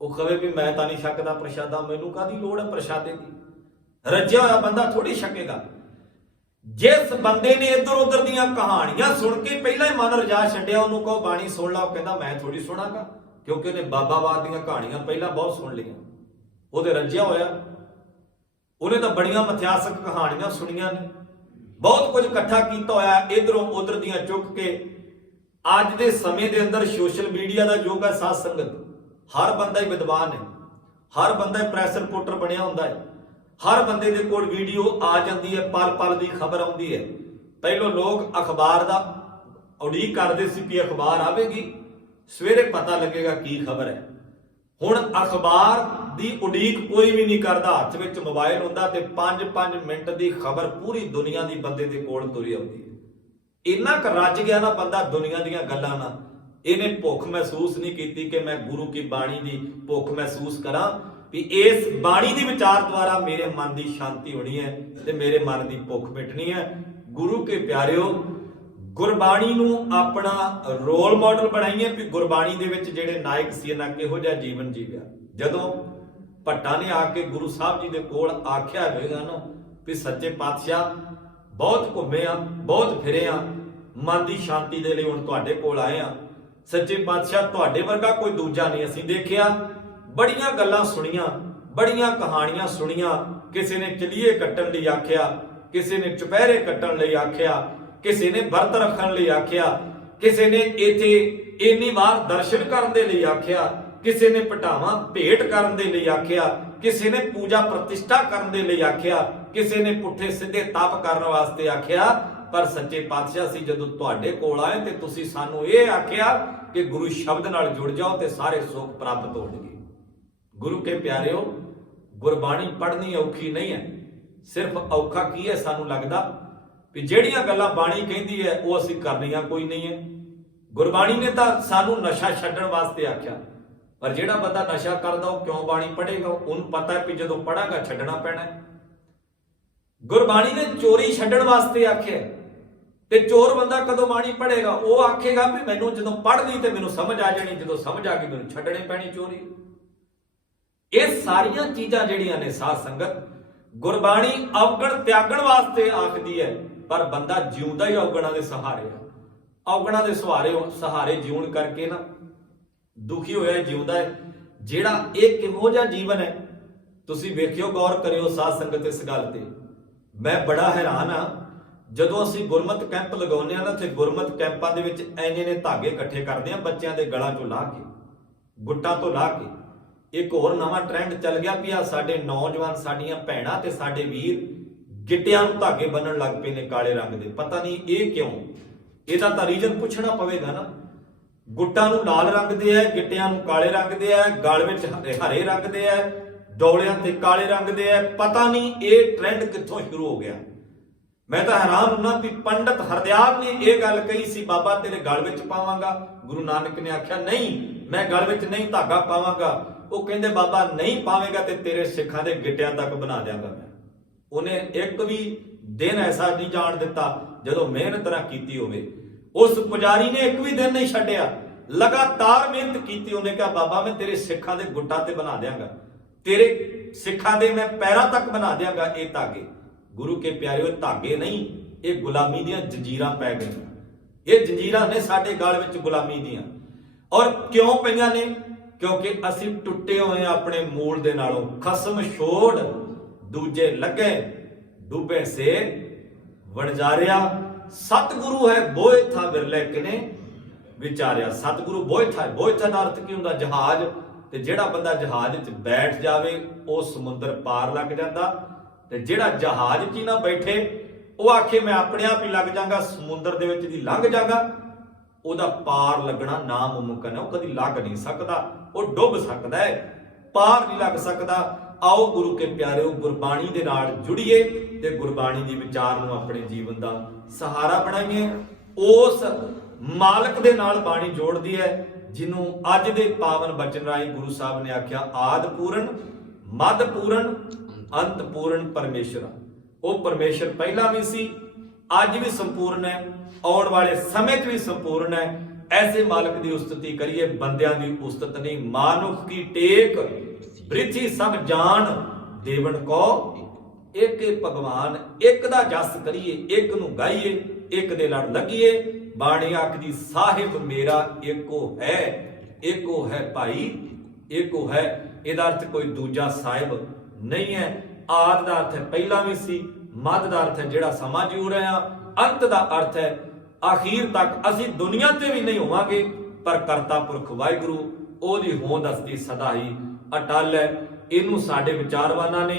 वो कहे भी मैं तां नहीं छकदा प्रशादा, मैनूं काहदी लोड़ है प्रशादे की? रज्जिया होया बंदा थोड़ी छकेगा। जिस बंदे ने इधर उधर दीयां कहानियां सुन के पहला ही मन रजा छड्डिया, उन्होंने कहो बाणी सुन ला, कहता मैं थोड़ी सुनागा, क्योंकि उन्हें बाबावाद दीयां कहानियां पहला बहुत सुन लिया। वो तो रज्जिया होया, उन्हें तो बड़ियां मिथ्यासक कहानियां सुनिया ने, बहुत कुछ इकट्ठा किया होया इधरों उधर दीयां चुक के। अज के समय के अंदर सोशल मीडिया का युग है साध संगत, हर बंदा ही विद्वान है, हर बंदा ही प्रेस रिपोर्टर बनया हुंदा है, हर बंदे दे कोल वीडियो आ जाती है, पल पल की खबर आती है। पहलों लोग अखबार का उड़ीक करते सी कि अखबार आवेगी सवेरे पता लगेगा की खबर है। हुण अखबार की उड़ीक कोई भी नहीं करता, हथ विच मोबाइल हुंदा ते 5-5 मिनट की खबर पूरी दुनिया की बंदे दे कोल तुरी आउंदी है। इन्ना क रज गया ना बंदा दुनिया दीयां गल्लां नाल, इन्हें भुख महसूस नहीं की कि मैं गुरु की बाणी की भुख महसूस करा भी इस बाणी के विचार द्वारा मेरे मन की शांति होनी है ते मेरे मन की भुख मिटनी है। गुरु के प्यारिओ गुरबाणी नूं अपना रोल मॉडल बनाइए भी गुरबाणी दे विच जिहड़े नायक सी इन्हां किहो जिहा जीवन जीविया। जदों भट्टा ने आके गुरु साहब जी दे कोल आख्या होवेगा ना भी सच्चे पातशाह बहुत घुमे आ, बहुत फिरे आ, मन की शांति दे लई हुण तुहाडे कोल आए आ, सच्चे पातशाह तुहाडे वर्गा कोई दूजा नहीं असीं देखिया। बड़ियां गल्लां सुनियां, बड़ियां कहानियां सुनियां, किसी ने चलीए कट्टण लई आख्या, किसी ने चुपहरे कट्टण लई आख्या, किसी ने व्रत रखण लई आख्या, किसी ने इत्थे इन्नी वार दर्शन करन दे लई आख्या, किसी ने पटावां भेंट करन दे लई आख्या, किसी ने पूजा प्रतिष्ठा करन दे लई आख्या, किसी ने पुठे सीधे तप करन वास्ते आख्या। पर सच्चे पातशाह सी जदों तुहाडे कोल आए ते तुसीं सानूं इह आख्या कि गुरु शब्द नाल जुड़ जाओ ते सारे सुख प्राप्त होणगे। गुरु के प्यारिओ गुरबाणी पढ़नी औखी नहीं है, सिर्फ औखा की है सानूं लगदा ਵੀ ਜਿਹੜੀਆਂ ਗੱਲਾਂ ਬਾਣੀ ਕਹਿੰਦੀ ਹੈ ਉਹ ਅਸੀਂ ਕਰਨੀਆਂ ਕੋਈ ਨਹੀਂ ਹੈ। ਗੁਰਬਾਣੀ ਨੇ ਤਾਂ ਸਾਨੂੰ ਨਸ਼ਾ ਛੱਡਣ ਵਾਸਤੇ ਆਖਿਆ, ਪਰ ਜਿਹੜਾ ਬੰਦਾ ਨਸ਼ਾ ਕਰਦਾ ਉਹ ਕਿਉਂ ਬਾਣੀ ਪੜ੍ਹੇਗਾ? ਉਹਨੂੰ ਪਤਾ ਹੈ ਕਿ ਜਦੋਂ ਪੜਾਂਗਾ ਛੱਡਣਾ ਪੈਣਾ। ਗੁਰਬਾਣੀ ਨੇ ਚੋਰੀ ਛੱਡਣ ਵਾਸਤੇ ਆਖਿਆ, ਤੇ ਚੋਰ ਬੰਦਾ ਕਦੋਂ ਬਾਣੀ ਪੜ੍ਹੇਗਾ? ਉਹ ਆਖੇਗਾ ਵੀ ਮੈਨੂੰ ਜਦੋਂ ਪੜ੍ਹ ਲਈ ਤੇ ਮੈਨੂੰ ਸਮਝ ਆ ਜਾਣੀ, ਜਦੋਂ ਸਮਝ ਆ ਗਈ ਮੈਨੂੰ ਛੱਡਣੀ ਪੈਣੀ ਚੋਰੀ। ਇਹ ਸਾਰੀਆਂ ਚੀਜ਼ਾਂ ਜਿਹੜੀਆਂ ਨੇ ਸਾਧ ਸੰਗਤ, ਗੁਰਬਾਣੀ ਅਵਗਣ ਤਿਆਗਣ ਵਾਸਤੇ ਆਖਦੀ ਹੈ, ਪਰ ਬੰਦਾ ਜਿਉਂਦਾ ਹੀ ਅਵਗਣਾਂ ਦੇ ਸਹਾਰੇ ਆ। ਅਵਗਣਾਂ ਦੇ ਸਹਾਰੇ ਜਿਉਣ ਕਰਕੇ ਨਾ ਦੁਖੀ ਹੋਇਆ ਜਿਉਂਦਾ ਹੈ। ਜਿਹੜਾ ਇਹ ਕਿਹੋ ਜਿਹਾ ਜੀਵਨ ਹੈ, ਤੁਸੀਂ ਵੇਖਿਓ, ਗੌਰ ਕਰਿਓ ਸਾਧ ਸੰਗਤ ਇਸ ਗੱਲ ਤੇ। ਮੈਂ ਬੜਾ ਹੈਰਾਨ ਆ, ਜਦੋਂ ਅਸੀਂ ਗੁਰਮਤਿ ਕੈਂਪ ਲਗਾਉਂਦੇ ਆ ਨਾ, ਤੇ ਗੁਰਮਤਿ ਕੈਂਪਾਂ ਦੇ ਵਿੱਚ ਐਨੇ ਧਾਗੇ ਇਕੱਠੇ ਕਰਦੇ ਆ ਬੱਚਿਆਂ ਦੇ ਗਲਾਂ ਚੋਂ ਲਾਹ ਕੇ, ਗੁੱਟਾਂ ਤੋਂ ਲਾਹ ਕੇ। ਇੱਕ ਹੋਰ ਨਵਾਂ ਟ੍ਰੈਂਡ ਚੱਲ ਗਿਆ ਵੀ ਆ ਸਾਡੇ ਨੌਜਵਾਨ, ਸਾਡੀਆਂ ਭੈਣਾਂ ਤੇ ਸਾਡੇ ਵੀਰ ਗਿੱਟਿਆਂ ਨੂੰ ਧਾਗੇ ਬੰਨਣ ਲੱਗ ਪਏ ਨੇ ਕਾਲੇ ਰੰਗ ਦੇ। ਪਤਾ ਨਹੀਂ ਇਹ ਕਿਉਂ? ਇਹਦਾ ਤਾਂ ਰੀਜ਼ਨ ਪੁੱਛਣਾ ਪਵੇਗਾ ਨਾ। ਗੁੱਟਾਂ ਨੂੰ ਲਾਲ ਰੰਗ ਦੇ ਹੈ, ਗਿੱਟਿਆਂ ਨੂੰ ਕਾਲੇ ਰੰਗ ਦੇ ਹੈ, ਗਲ ਵਿੱਚ ਹਰੇ ਰੰਗ ਦੇ ਹੈ, ਡੋਲਿਆਂ ਤੇ ਕਾਲੇ ਰੰਗ ਦੇ ਹੈ। ਪਤਾ ਨਹੀਂ ਇਹ ਟ੍ਰੈਂਡ ਕਿੱਥੋਂ ਸ਼ੁਰੂ ਹੋ ਗਿਆ। ਮੈਂ ਤਾਂ ਹੈਰਾਨ ਹੁੰਨਾ ਵੀ ਪੰਡਤ ਹਰਦਿਆਲ ਨੇ ਇਹ ਗੱਲ ਕਹੀ ਸੀ, ਬਾਬਾ ਤੇਰੇ ਗਲ ਵਿੱਚ ਪਾਵਾਂਗਾ। ਗੁਰੂ ਨਾਨਕ ਨੇ ਆਖਿਆ ਨਹੀਂ, ਮੈਂ ਗਲ ਵਿੱਚ ਨਹੀਂ ਧਾਗਾ ਪਾਵਾਂਗਾ। ਉਹ ਕਹਿੰਦੇ ਬਾਬਾ ਨਹੀਂ ਪਾਵੇਗਾ ਤੇ ਤੇਰੇ ਸਿੱਖਾਂ ਦੇ ਗਿੱਟਿਆਂ ਤੱਕ ਬਣਾ ਦਿਆਂਗਾ ਮੈਂ। ਉਹਨੇ ਇੱਕ ਵੀ ਦਿਨ ਐਸਾ ਨਹੀਂ ਜਾਣ ਦਿੱਤਾ ਜਦੋਂ ਮਿਹਨਤ ਨਾ ਕੀਤੀ ਹੋਵੇ। ਉਸ ਪੁਜਾਰੀ ਨੇ ਇੱਕ ਵੀ ਦਿਨ ਨਹੀਂ ਛੱਡਿਆ, ਲਗਾਤਾਰ ਮਿਹਨਤ ਕੀਤੀ। ਉਹਨੇ ਕਿਹਾ ਬਾਬਾ ਮੈਂ ਤੇਰੇ ਸਿੱਖਾਂ ਦੇ ਗੁੱਟਾਂ ਤੇ ਬਣਾ ਦਿਆਂਗਾ, ਤੇਰੇ ਸਿੱਖਾਂ ਦੇ ਮੈਂ ਪੈਰਾਂ ਤੱਕ ਬਣਾ ਦਿਆਂਗਾ ਇਹ ਧਾਗੇ। ਗੁਰੂ ਕੇ ਪਿਆਰਿਓ, ਧਾਗੇ ਨਹੀਂ, ਇਹ ਗੁਲਾਮੀ ਦੀਆਂ ਜੰਜੀਰਾਂ ਪੈ ਗਈਆਂ। ਇਹ ਜੰਜੀਰਾਂ ਨੇ ਸਾਡੇ ਗਲ ਵਿੱਚ ਗੁਲਾਮੀ ਦੀਆਂ। ਔਰ ਕਿਉਂ ਪਈਆਂ ਨੇ? ਕਿਉਂਕਿ ਅਸੀਂ ਟੁੱਟੇ ਹੋਏ ਆਪਣੇ ਮੂਲ ਦੇ ਨਾਲੋਂ। ਖਸਮ ਛੋੜ ਦੂਜੇ ਲੱਗੇ, ਡੂਬੇ ਸੇ ਵਣਜਾਰਿਆ। ਸਤਿਗੁਰੂ ਹੈ ਬੋਏ ਥਾ ਵਿਰਲੇ ਕਿਨੇ ਵਿਚਾਰਿਆ। ਸਤਿਗੁਰੂ ਬੋਏ ਥਾ, ਬੋਏ ਥਾ ਦਾ ਅਰਥ ਕੀ ਹੁੰਦਾ? ਜਹਾਜ਼। ਤੇ ਜਿਹੜਾ ਬੰਦਾ ਜਹਾਜ਼ 'ਚ ਬੈਠ ਜਾਵੇ ਉਹ ਸਮੁੰਦਰ ਪਾਰ ਲੱਗ ਜਾਂਦਾ, ਤੇ ਜਿਹੜਾ ਜਹਾਜ਼ 'ਚ ਹੀ ਨਾ ਬੈਠੇ ਉਹ ਆਖੇ ਮੈਂ ਆਪਣੇ ਆਪ ਹੀ ਲੱਗ ਜਾਗਾ, ਸਮੁੰਦਰ ਦੇ ਵਿੱਚ ਦੀ ਲੰਘ ਜਾਗਾ, ਉਹਦਾ ਪਾਰ ਲੱਗਣਾ ਨਾਮੁਮਕਿਨ ਹੈ। ਉਹ ਕਦੀ ਲੱਗ ਨਹੀਂ ਸਕਦਾ, ਉਹ ਡੁੱਬ ਸਕਦਾ ਹੈ, ਪਾਰ ਨਹੀਂ ਲੱਗ ਸਕਦਾ। ਆਓ ਗੁਰੂ ਕੇ ਪਿਆਰਿਓ, ਗੁਰਬਾਣੀ ਦੇ ਨਾਲ ਜੁੜੀਏ ਤੇ ਗੁਰਬਾਣੀ ਦੀ ਵਿਚਾਰ ਨੂੰ ਆਪਣੇ ਜੀਵਨ ਦਾ ਸਹਾਰਾ ਬਣਾਈਏ। ਉਸ ਮਾਲਕ ਦੇ ਨਾਲ ਬਾਣੀ ਜੋੜਦੀ ਹੈ ਜਿਹਨੂੰ ਅੱਜ ਦੇ ਪਾਵਨ ਬਚਨ ਰਾਹੀਂ ਗੁਰੂ ਸਾਹਿਬ ਨੇ ਆਖਿਆ ਆਦਿ ਪੂਰਨ, ਮੱਧ ਪੂਰਨ, ਅੰਤ ਪੂਰਨ ਪਰਮੇਸ਼ਰ। ਉਹ ਪਰਮੇਸ਼ਰ ਪਹਿਲਾਂ ਵੀ ਸੀ, ਅੱਜ ਵੀ ਸੰਪੂਰਨ ਹੈ, ਆਉਣ ਵਾਲੇ ਸਮੇਂ 'ਚ ਵੀ ਸੰਪੂਰਨ ਹੈ। ਐਸੇ ਮਾਲਕ ਦੀ ਉਸਤਤੀ ਕਰੀਏ, ਬੰਦਿਆਂ ਦੀ ਉਸਤਤ ਨਹੀਂ। ਮਾਨੁਖ ਕੀ ਟੇਕ ਬ੍ਰਿਥੀ ਸਭ ਜਾਣ, ਦੇਵਨ ਕੋ ਇੱਕ ਭਗਵਾਨ। ਇੱਕ ਦਾ ਜਸ ਕਰੀਏ, ਇੱਕ ਨੂੰ ਗਾਈਏ, ਇੱਕ ਦੇ ਲੜ ਲੱਗੀਏ। ਬਾਣੀ ਆਖਦੀ ਸਾਹਿਬ ਮੇਰਾ ਏਕੋ ਹੈ, ਏਕੋ ਹੈ ਭਾਈ, ਏਕੋ ਹੈ। ਇਹਦਾ ਅਰਥ ਕੋਈ ਦੂਜਾ ਸਾਹਿਬ ਨਹੀਂ ਹੈ। ਆਦਿ ਦਾ ਅਰਥ ਹੈ ਪਹਿਲਾਂ ਵੀ ਸੀ, ਮੱਧ ਦਾ ਅਰਥ ਹੈ ਜਿਹੜਾ ਸਮਾਂ ਜਿਉ ਰਿਹਾ, ਅੰਤ ਦਾ ਅਰਥ ਹੈ ਅਖੀਰ ਤੱਕ ਅਸੀਂ ਦੁਨੀਆ ਤੇ ਵੀ ਨਹੀਂ ਹੋਵਾਂਗੇ, ਪਰ ਕਰਤਾ ਪੁਰਖ ਵਾਹਿਗੁਰੂ ਉਹਦੀ ਹੋਂਦ ਹਸਤੀ ਸਦਾ ਹੀ ਅਟਲ ਹੈ। ਇਹਨੂੰ ਸਾਡੇ ਵਿਚਾਰਵਾਨਾਂ ਨੇ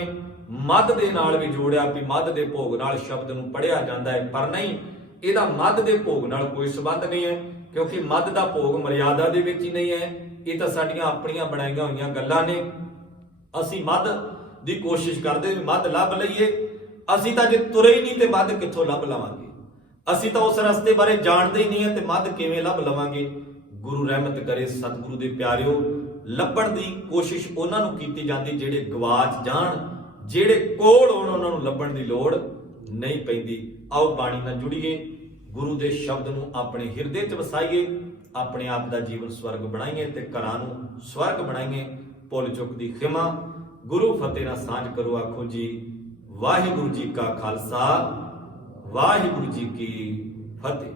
ਮੱਧ ਦੇ ਨਾਲ ਵੀ ਜੋੜਿਆ ਵੀ ਮੱਧ ਦੇ ਭੋਗ ਨਾਲ ਸ਼ਬਦ ਨੂੰ ਪੜ੍ਹਿਆ ਜਾਂਦਾ ਹੈ, ਪਰ ਨਹੀਂ, ਇਹਦਾ ਮੱਧ ਦੇ ਭੋਗ ਨਾਲ ਕੋਈ ਸੰਬੰਧ ਨਹੀਂ ਹੈ, ਕਿਉਂਕਿ ਮੱਧ ਦਾ ਭੋਗ ਮਰਿਆਦਾ ਦੇ ਵਿੱਚ ਹੀ ਨਹੀਂ ਹੈ। ਇਹ ਤਾਂ ਸਾਡੀਆਂ ਆਪਣੀਆਂ ਬਣਾਈਆਂ ਹੋਈਆਂ ਗੱਲਾਂ ਨੇ। ਅਸੀਂ ਮੱਧ ਦੀ ਕੋਸ਼ਿਸ਼ ਕਰਦੇ ਵੀ ਮੱਧ ਲੱਭ ਲਈਏ। ਅਸੀਂ ਤਾਂ ਜੇ ਤੁਰੇ ਹੀ ਨਹੀਂ ਤੇ ਮੱਧ ਕਿੱਥੋਂ ਲੱਭ ਲਵਾਂਗੇ? ਅਸੀਂ ਤਾਂ ਉਸ ਰਸਤੇ ਬਾਰੇ ਜਾਣਦੇ ਹੀ ਨਹੀਂ ਹੈ ਤੇ ਮੱਧ ਕਿਵੇਂ ਲੱਭ ਲਵਾਂਗੇ? ਗੁਰੂ ਰਹਿਮਤ ਕਰੇ ਸਤਿਗੁਰੂ ਦੇ ਪਿਆਰਿਓ, ਲੱਭਣ ਦੀ ਕੋਸ਼ਿਸ਼ ਉਹਨਾਂ ਨੂੰ ਕੀਤੀ ਜਾਂਦੀ ਜਿਹੜੇ ਗਵਾਚ ਜਾਣ, ਜਿਹੜੇ ਕੋਲ ਹੋਣ ਉਹਨਾਂ ਨੂੰ ਲੱਭਣ ਦੀ ਲੋੜ ਨਹੀਂ ਪੈਂਦੀ। ਆਓ ਬਾਣੀ ਨਾਲ ਜੁੜੀਏ, ਗੁਰੂ ਦੇ ਸ਼ਬਦ ਨੂੰ ਆਪਣੇ ਹਿਰਦੇ 'ਚ ਵਸਾਈਏ, ਆਪਣੇ ਆਪ ਦਾ ਜੀਵਨ ਸਵਰਗ ਬਣਾਈਏ ਤੇ ਘਰਾਂ ਨੂੰ ਸਵਰਗ ਬਣਾਈਏ। ਭੁੱਲ ਚੁੱਕ ਦੀ ਖਿਮਾ, ਗੁਰੂ ਫਤਿਹ ਨਾਲ ਸਾਂਝ ਕਰੋ। ਆਖੋ ਜੀ ਵਾਹਿਗੁਰੂ ਜੀ ਕਾ ਖਾਲਸਾ, ਵਾਹਿਗੁਰੂ ਜੀ ਕੀ ਫਤਿਹ।